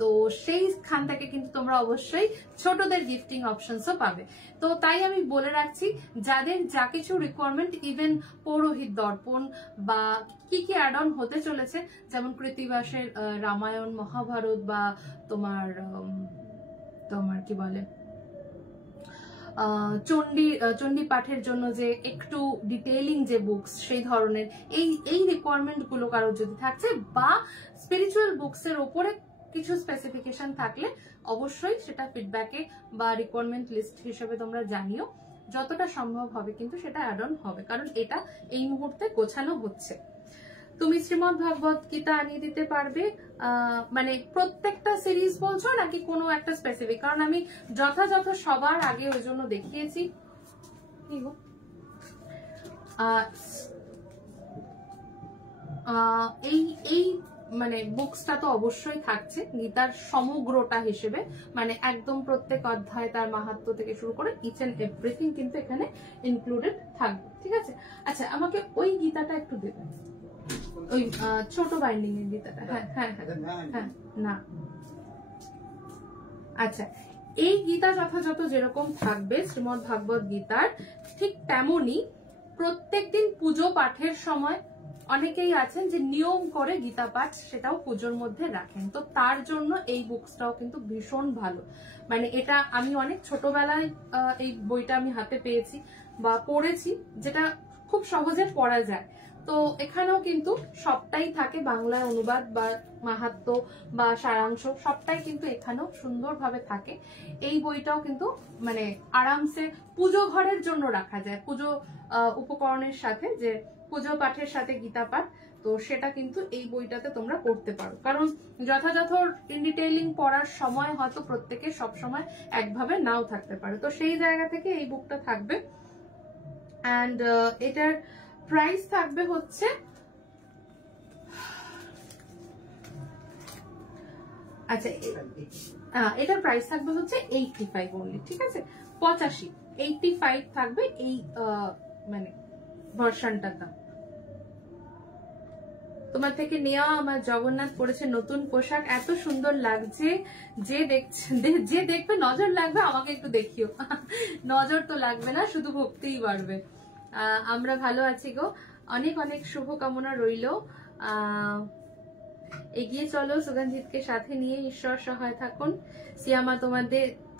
তো সেইখান থেকে কিন্তু তোমরা অবশ্যই ছোটদের গিফটিং অপশনসও পাবে। তো তাই আমি বলে রাখছি, যাদের যা কিছু রিকোয়ারমেন্ট, ইভেন পৌরোহিত দর্পণ বা কি কি অ্যাড অন হতে চলেছে, যেমন কৃত্তিবাসের রামায়ণ মহাভারত বা তোমার কি বলে চণ্ডী পাঠের জন্য যে একটু ডিটেইলিং যে বুকস, সেই ধরনের এই রিকোয়ারমেন্ট গুলো কারো যদি থাকছে, বা স্পিরিচুয়াল বুকস এর উপরে কিছু স্পেসিফিকেশন থাকলে অবশ্যই সেটা ফিডব্যাকে বা রিকোয়ারমেন্ট লিস্ট হিসেবে তোমরা জানিও। যতটা সম্ভব হবে কিন্তু সেটা অ্যাড অন হবে, কারণ এটা এই মুহূর্তে গোছানো হচ্ছে। তুমি শ্রীমদ ভাগবত গীতা আনিয়ে দিতে পারবে, মানে প্রত্যেকটা সিরিজ বলছো নাকি কোনো একটা স্পেসিফিক? কারণ আমি যথাযথ সবার আগে ওই জন্য দেখিয়েছি। এই মানে বুকসটা তো অবশ্যই থাকছে গীতার সমগ্রটা হিসেবে, মানে একদম প্রত্যেক অধ্যায় তার মাহাত্ম্য থেকে শুরু করে ইচ এন্ড এভরিথিং কিন্তু এখানে ইনক্লুডেড থাকবে। ঠিক আছে, আচ্ছা আমাকে ওই গীতাটা একটু দেবেন, ওই ছোট বাইন্ডিং এর গীতাটা। হ্যাঁ হ্যাঁ হ্যাঁ, না আচ্ছা, এই গীতা যথাযথ যেরকম থাকবে শ্রীমদ ভাগবত গীতার, ঠিক তেমনি প্রত্যেকদিন পুজো পাঠের সময় অনেকেই আছেন যে নিয়ম করে গীতা পাঠ সেটাও পুজোর মধ্যে রাখেন। তো তার জন্য এই বুকসটাও কিন্তু ভীষণ ভালো। মানে এটা আমি অনেক ছোটবেলায় এই বইটা আমি হাতে পেয়েছি বা পড়েছি, যেটা খুব সহজে পড়া যায়। তো এখানেও কিন্তু সবটাই থাকে, বাংলায় অনুবাদ বা মাহাত্ম্য বা সারাংশ সবটাই কিন্তু এখানেও সুন্দরভাবে থাকে। এই বইটাও কিন্তু মানে আরামসে পুজো ঘরের জন্য রাখা যায়, পুজো উপকরণের সাথে, যে পুজো পাঠের সাথে গীতা পাঠ, তো সেটা কিন্তু এই বইটাতে তোমরা করতে পারো। কারণ যথাযথ ইন ডিটেইলিং পড়ার সময় হয়তো প্রত্যেকে সবসময় একভাবে নাও থাকতে পারে, তো সেই জায়গা থেকে এই বুকটা থাকবে। অ্যান্ড এটার প্রাইস থাকবে হচ্ছে আচ্ছা এটার প্রাইস থাকবে হচ্ছে 85 অনলি। ঠিক আছে, 85 85 থাকবে এই মানে ভার্সনটার দাম। তোমার থেকে নেওয়া আমার জগন্নাথ পরেছে নতুন পোশাক, এত সুন্দর লাগছে, যে দেখবে নজর লাগবে, আমাকে একটু দেখিও। নজর তো লাগবে না, শুধু ভক্তিই বাড়বে। আমরা ভালো আছি গো, অনেক অনেক শুভকামনা রইল। এগিয়ে চলো, সুগন্ধিতকে সাথে নিয়ে, ঈশ্বর সহায় থাকুন। সিয়ামা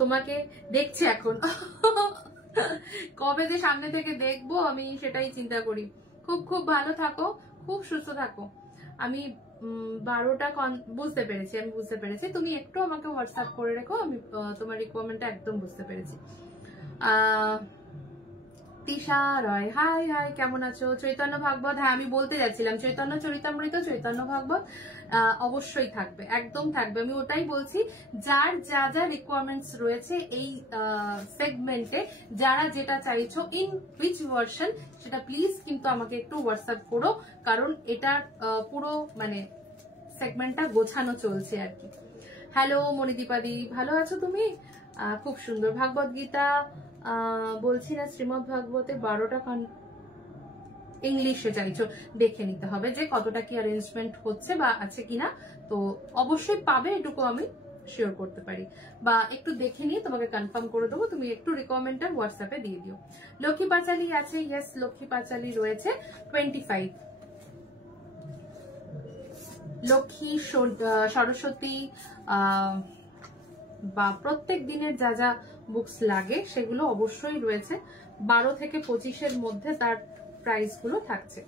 তোমাকে দেখছি এখন, কবে যে সামনে থেকে দেখবো আমি সেটাই চিন্তা করি। খুব খুব ভালো থাকো, খুব সুস্থ থাকো। আমি 12টা বুঝতে পেরেছি। তুমি একটু আমাকে হোয়াটসঅ্যাপ করে রেখো, আমি তোমার রিকোয়ারমেন্টটা একদম বুঝতে পেরেছি। তিশা রয়, হাই হাই, কেমন আছো? চৈতন্য ভাগবত, হ্যাঁ আমি বলতে যাচ্ছিলাম, চৈতন্য চরিতামৃত, চৈতন্য ভাগবত অবশ্যই থাকবে, একদম থাকবে। আমি ওটাই বলছি, যার যা যা রিকোয়ারমেন্টস রয়েছে এই সেগমেন্টে, যারা যেটা চাইছো ইন হুইচ ভার্সন, সেটা প্লিজ কিন্তু আমাকে একটু হোয়াটসঅ্যাপ করো, কারণ এটার পুরো মানে সেগমেন্টটা গোছানো চলছে আর কি। হ্যালো মণিদীপাদি, ভালো আছো তুমি? খুব সুন্দর। ভাগবত গীতা বলছি না, শ্রীমদ ভাগবতে 12টা ইংলিশে চাইছো, দেখে নিতে হবে যে কতটা কি অ্যারেঞ্জমেন্ট হচ্ছে বা আছে কিনা। তো অবশ্যই পাবে, এটুকু আমি শিওর করতে পারি, বা একটু দেখে নিয়ে তোমাকে কনফার্ম করে দেবো, তুমি একটু রিকমেন্ডটা হোয়াটসঅ্যাপে দিয়ে দিও। লক্ষ্মী পাঁচালী আছে, ইয়েস লক্ষ্মী পাঁচালী রয়েছে 25। লক্ষ্মী, সরস্বতী বা প্রত্যেক দিনের যা যা বুকস লাগে সেগুলো অবশ্যই রয়েছে। 12 থেকে 25-এর মধ্যে তার প্রাইস গুলো থাকছে।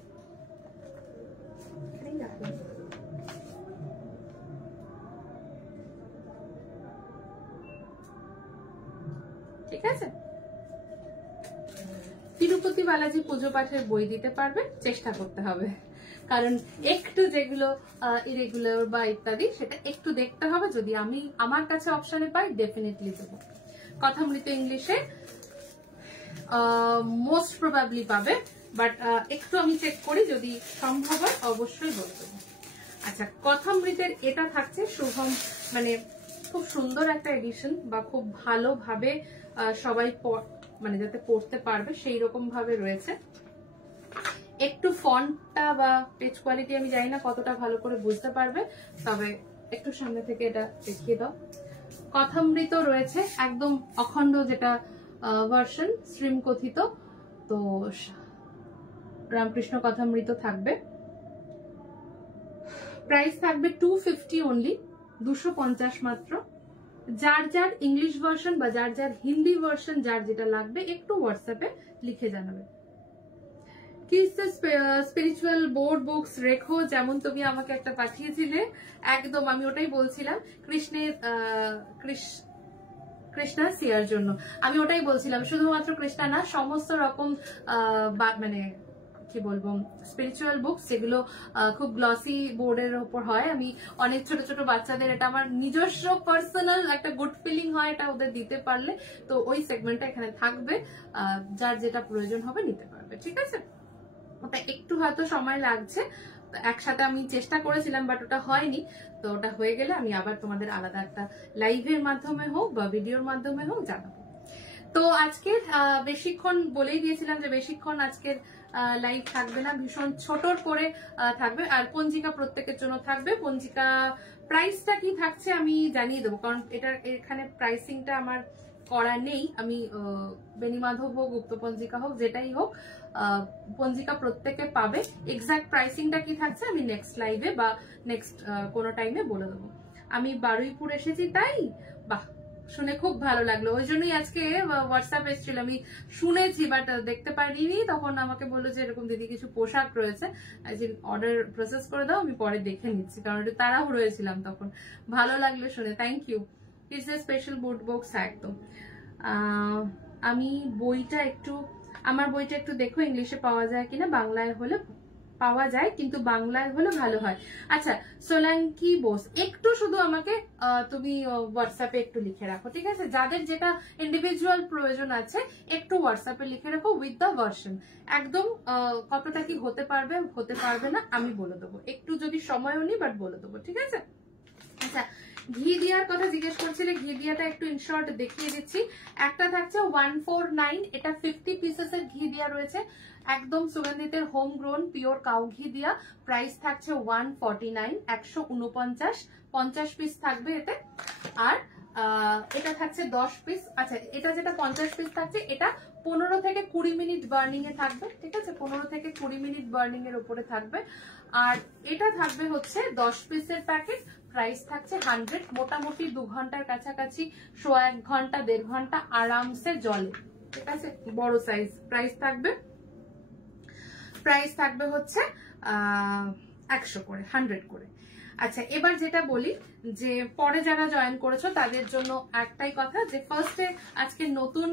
ঠিক আছে, তিরুপতি বালাজি পুজো পাঠের বই দিতে পারবে, চেষ্টা করতে হবে, কারণ একটু যেগুলো ইরেগুলার বা ইত্যাদি সেটা একটু দেখতে হবে। যদি আমি আমার কাছে অপশনে পাই ডেফিনেটলি দেবো। কথামৃত ইংলিশে মোস্ট প্রবাবলি পাবে, বাট একটু আমি চেক করি, যদি সম্ভব হয় অবশ্যই বলে দেবো। আচ্ছা, কথামৃতের এটা থাকছে শুভম, মানে খুব সুন্দর একটা এডিশন, বা খুব ভালোভাবে সবাই মানে যাতে পড়তে পারবে সেই রকম ভাবে রয়েছে। একটু ফন্টটা বা পেজ কোয়ালিটি আমি জানি না কতটা ভালো করে বুঝতে পারবে, তবে একটু সামনে থেকে এটা দেখিয়ে দাও। কথামৃত রয়েছে একদম অখণ্ড, যেটা ভার্সন স্ট্রিম কথিত, তো রামকৃষ্ণ কথামৃত থাকবে। প্রাইস থাকবে 250 অনলি, 250 মাত্র। যার যার ইংলিশ ভার্সন বা যার যার হিন্দি ভার্সন যার যেটা লাগবে একটু হোয়াটসঅ্যাপে লিখে জানাবে। কি স্পিরিচুয়াল বোর্ড বুকস রেখো, যেমন তুমি আমাকে একটা পাঠিয়েছিলে, একদম আমি ওটাই বলছিলাম, কৃষ্ণা সিয়ার জন্য আমি ওটাই বলছিলাম। শুধুমাত্র কৃষ্ণা না, সমস্ত রকম মানে কি বলবো স্পিরিচুয়াল বুকস যেগুলো খুব গ্লসি বোর্ডের উপর হয়, আমি অনেক ছোট ছোট বাচ্চাদের, এটা আমার নিজস্ব পার্সোনাল একটা গুড ফিলিং হয় এটা ওদের দিতে পারলে, তো ওই সেগমেন্টটা এখানে থাকবে, যার যেটা প্রয়োজন হবে নিতে পারবে। ঠিক আছে, ওটা একটু হয়তো সময় লাগছে, একসাথে আমি চেষ্টা করেছিলাম বাট ওটা হয়নি, তো ওটা হয়ে গেলে আমি আবার তোমাদের আলাদা একটা লাইভের মাধ্যমে হোক বা ভিডিওর মাধ্যমে হোক জানাবো। তো আজকের বেশিক্ষণ বলেই দিয়েছিলাম যে বেশিক্ষণ আজকের লাইভ থাকবে না, ভীষণ ছোটর করে থাকবে, আর পঞ্জিকা প্রত্যেকের জন্য থাকবে। পঞ্জিকা প্রাইসটা কি থাকছে আমি জানিয়ে দেবো, কারণ এখানে প্রাইসিংটা আমার করা নেই। আমি বেনিমাধব হোক, গুপ্ত পঞ্জিকা হোক, যেটাই হোক, পঞ্জিকা প্রত্যেকে পাবে। এক্সাক্ট প্রাইসিংটা কি থাকছে আমি নেক্সট লাইভে বা নেক্সট কোনো টাইমে বলে দেবো। আমি বারুইপুর এসেছি, তাই বাহ, শুনে খুব ভালো লাগলো, ওই জন্যই আজকে হোয়াটসঅ্যাপ এসেছিল, আমি শুনেছি বাট দেখতে পারিনি, তখন আমাকে বললো যে এরকম দিদি কিছু পোশাক রয়েছে, অর্ডার প্রসেস করে দাও, আমি পরে দেখে নিচ্ছি, কারণ এটা তাড়াহুড়ো হয়েছিলাম তখন। ভালো লাগলো শুনে, thank you. It's a special boot box একদম। আমি আমার বইটা একটু দেখো ইংলিশে পাওয়া যায় কিনা, বাংলায় হলে পাওয়া যায় কিন্তু বাংলায় হলে ভালো হয়। আচ্ছা, সোলাঙ্কি বোস, একটু শুধু আমাকে তুমি হোয়াটসঅ্যাপে একটু লিখে রাখো, ঠিক আছে? যাদের যেটা ইন্ডিভিজুয়াল প্রয়োজন আছে একটু হোয়াটসঅ্যাপে লিখে রাখো উইথ দ্য ভার্সন, একদম কতটা কি হতে পারবে না আমি বলে দেবো, একটু যদি সময়ও নি বাট বলে দেবো, ঠিক আছে? আচ্ছা, ঘি দিয়ার কথা জিজ্ঞেস করছিলে, ঘি দিয়াটা একটু ইনশর্ট দেখিয়ে দিচ্ছি। একটা থাকছে 149, এটা 50 পিসেসের ঘি দিয়া রয়েছে, একদম সুগন্ধিতের হোম গ্রোন পিওর কাউ ঘি দিয়া। প্রাইস থাকছে 149, 149, 50 পিস থাকবে এতে। আর এটা থাকছে 10 পিস। আচ্ছা, এটা যেটা 50 পিস থাকছে এটা 15 থেকে 20 মিনিট বার্নিং এ থাকবে, ঠিক আছে? 15 থেকে 20 মিনিট বার্নিং এর উপরে থাকবে। আর এটা থাকবে হচ্ছে 10 পিসের প্যাকেট, প্রাইস থাকছে 100, মোটামুটি 2 ঘন্টার কাছাকাছি, 1.5 ঘন্টা 1.5 ঘন্টা আরামসে জলে, ঠিক আছে? বড় সাইজ। প্রাইস থাকবে হচ্ছে 100 করে, 100 করে। আচ্ছা, এবার যেটা বলি যে পরে যারা জয়েন করেছো তাদের জন্য একটাই কথা, যে ফার্স্টে আজকে নতুন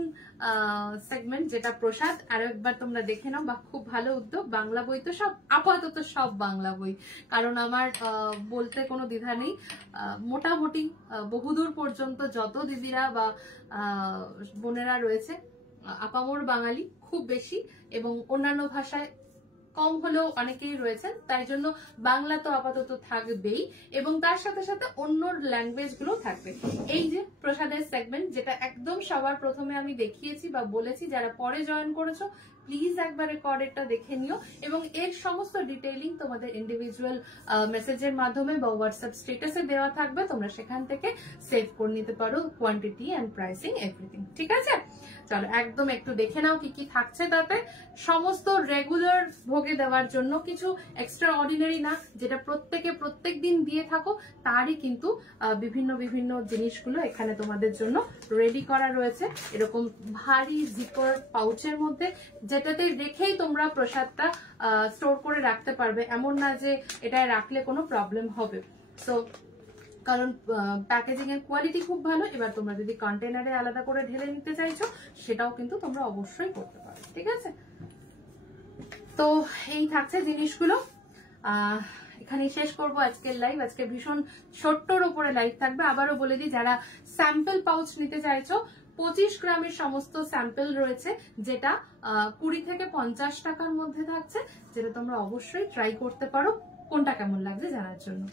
সেগমেন্ট যেটা প্রসাদ, আরো একবার তোমরা দেখে নাও, বা খুব ভালো উদ্যোগ। বাংলা বই তো সব, আপাতত সব বাংলা বই, কারণ আমার বলতে কোনো দ্বিধা নেই, মোটামুটি বহুদূর পর্যন্ত যত দিদিরা বা বোনেরা রয়েছে আপামোর বাঙালি খুব বেশি, এবং অন্যান্য ভাষায় কম হলেও অনেকেই রয়েছেন, তাই জন্য বাংলা তো আপাতত থাকবেই এবং তার সাথে সাথে অন্য ল্যাঙ্গুয়েজ গুলো থাকবে। এই যে প্রসাদের সেগমেন্ট, যেটা একদম সবার প্রথমে আমি দেখিয়েছি বা বলেছি, যারা পরে জয়েন করেছো প্লিজ একবার রেকর্ডেডটা দেখে নিও এবং এর সমস্ত ডিটেইলিং তোমাদের ইন্ডিভিজুয়াল মেসেজের মাধ্যমে বা হোয়াটসঅ্যাপ স্ট্যাটাসে দেওয়া থাকবে, তোমরা সেখান থেকে সেভ করে নিতে পারো কোয়ান্টিটি অ্যান্ড প্রাইসিং এভরিথিং। ঠিক আছে, চলো একদম একটু দেখে নাও কি কি থাকছে। তাতে সমস্ত রেগুলার ভোগে দেওয়ার জন্য, কিছু এক্সট্রা অর্ডিনারি না, যেটা প্রত্যেকে প্রত্যেক দিন দিয়ে থাকো তারই কিন্তু বিভিন্ন বিভিন্ন জিনিসগুলো এখানে তোমাদের জন্য রেডি করা রয়েছে, এরকম ভারী জিপার পাউচের মধ্যে, যেটাতে রেখেই তোমরা প্রসাদটা স্টোর করে রাখতে পারবে। এমন না যে এটায় রাখলে কোনো প্রবলেম হবে। সো কারণ প্যাকেজিং এর কোয়ালিটি খুব ভালো। এবার তোমরা যদি কন্টেনারে আলাদা করে ঢেলে নিতে চাইছো সেটাও কিন্তু তোমরা অবশ্যই করতে পারো। ঠিক আছে, তো এই থাকছে জিনিসগুলো। এখানেই শেষ করবো আজকের লাইভ। আজকে ভীষণ ছোট্টর উপরে লাইভ থাকবে। আবারও বলে দিই, যারা স্যাম্পল পাউচ নিতে চাইছো 25 গ্রামের সমস্ত স্যাম্পল রয়েছে, যেটা 20 থেকে 50 টাকার মধ্যে থাকছে, যেটা তোমরা অবশ্যই ট্রাই করতে পারো। কোনটা কেমন লাগছে জানার জন্য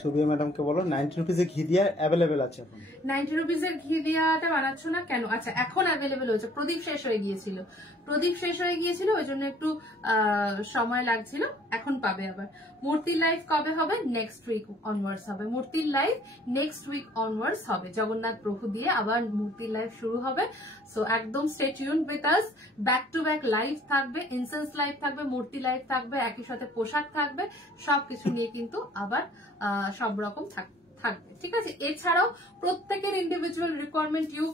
সুবিয়া ম্যাডামকে বলো 90 রুপিসে ঘি দিয়া অ্যাভেলেবেল আছে এখন। 90 রুপিসের ঘি দিয়াটা বানাচ্ছ না কেন? আচ্ছা, এখন অ্যাভেলেবেল হয়েছে। প্রদীপ শেষ হয়ে গিয়েছিল, ওই জন্য একটু সময় লাগছিল। এখন পাবে আবার। মূর্তির লাইভ কবে হবে? নেক্সট উইক অনওয়ার্ডস হবে। মূর্তির লাইভ নেক্সট উইক অনওয়ার্ডস হবে। জগন্নাথ প্রভু দিয়ে আবার মূর্তির লাইভ শুরু হবে। সো একদম stay tuned with us. Back to back live থাকবে, ইনসেন্স লাইভ থাকবে, মূর্তি লাইভ থাকবে, একই সাথে পোশাক থাকবে, সবকিছু নিয়ে কিন্তু আবার সব রকম থাকবে। ঠিক আছে, এছাড়াও প্রত্যেকের individual requirement, you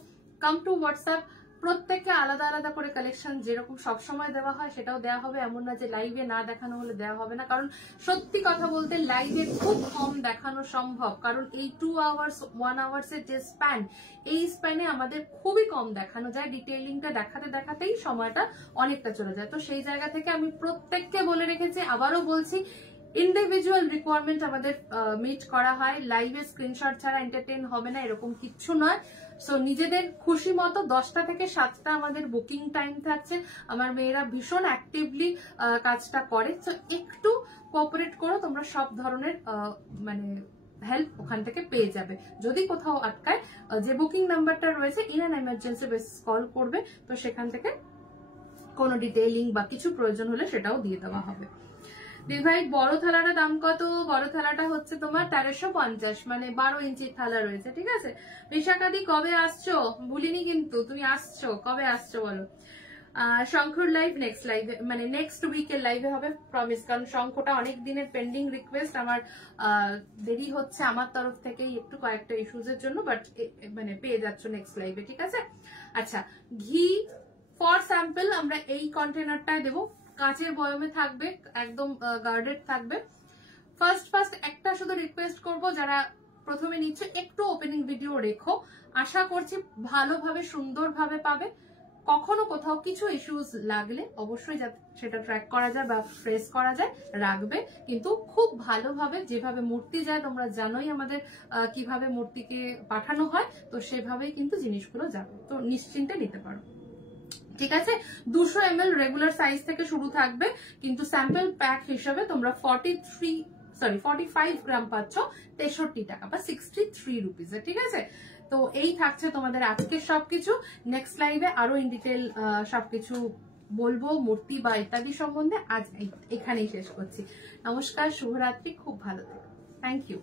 come to WhatsApp, প্রত্যেককে আলাদা আলাদা করে কালেকশন যেরকম সবসময় দেওয়া হয় সেটাও দেওয়া হবে। এমন না যে লাইভে না দেখানো হলে দেওয়া হবে না, কারণ সত্যি কথা বলতে লাইভে খুব কম দেখানো সম্ভব, কারণ এই 2 আওয়ার্স 1 আওয়ার্সের যে স্প্যান, এই স্প্যানে আমাদের খুবই কম দেখানো যায়। ডিটেইলিংটা দেখাতেই সময়টা অনেকটা চলে যায়। তো সেই জায়গা থেকে আমি প্রত্যেককে বলে রেখেছি, আবারও বলছি, ইন্ডিভিজুয়াল রিকোয়ারমেন্ট আমাদের মিট করা হয়। লাইভে স্ক্রিনশট ছাড়া এন্টারটেইন হবে না এরকম কিচ্ছু নয়। সো নিজেদের খুশি মতো 10টা থেকে 7টা আমাদের বুকিং টাইম থাকছে। আমার মেয়েরা ভীষণ অ্যাক্টিভলি কাজটা করে। সো একটু কোঅপারেট করো, তোমরা সব ধরনের মানে হেল্প ওখান থেকে পেয়ে যাবে। যদি কোথাও আটকায়, যে বুকিং নাম্বারটা রয়েছে, in an emergency basis call করবে, তো সেখান থেকে কোনো ডিটেইলিং বা কিছু প্রয়োজন হলে সেটাও দিয়ে দেওয়া হবে। ভাই বড় থালাটা দাম কত? বড় থালাটা হচ্ছে তোমার 1350, মানে 12 ইঞ্চির থালা রয়েছে। ঠিক আছে, বিশাখাদি কবে আসছো? ভুলিনি কিন্তু, তুমি আসছো, কবে আসছো বলো? শঙ্খর লাইভ নেক্সট লাইভে, মানে নেক্সট উইকের লাইভে হবে প্রমিস, কারণ শঙ্খটা অনেক দিনের পেন্ডিং রিকোয়েস্ট। আমার দেরি হচ্ছে আমার তরফ থেকেই একটু, কয়েকটা ইস্যুজের জন্য, বাট মানে পেয়ে যাচ্ছ নেক্সট লাইভে। ঠিক আছে, আচ্ছা, ঘি ফর স্যাম্পল আমরা এই কন্টেনারটায় দেবো, কাঁচের বয়মে থাকবে, একদম গার্ডেড থাকবে। ফার্স্ট একটা শুধু রিকোয়েস্ট করব, যারা প্রথমে নিচ্ছ একটু ওপেনিং ভিডিও রেখো, আশা করছি ভালোভাবে সুন্দরভাবে পাবে। কখনো কোথাও কিছু ইস্যুস লাগলে অবশ্যই যাতে সেটা ট্র্যাক করা যায় বা ফ্রেস করা যায় রাখবে, কিন্তু খুব ভালোভাবে, যেভাবে মূর্তি যায় তোমরা জানোই আমাদের কিভাবে মূর্তিকে পাঠানো হয়, তো সেভাবেই কিন্তু জিনিসগুলো যাবে। তো নিশ্চিন্তে নিতে পারো। ঠিক আছে, 200 ml রেগুলার সাইজ থেকে শুরু থাকবে, কিন্তু স্যাম্পল প্যাক হিসাবে তোমরা 45 গ্রাম পাচ্ছ 63 টাকা বা 63 রুপিসে। ঠিক আছে, তো এই থাকছে তোমাদের আজকের সবকিছু। নেক্সট লাইভে আরো ইন ডিটেল সবকিছু বলবো মূর্তি বা ইত্যাদি সম্বন্ধে। আজ এখানেই শেষ করছি। নমস্কার, শুভরাত্রি, খুব ভালো থেকো। Thank you.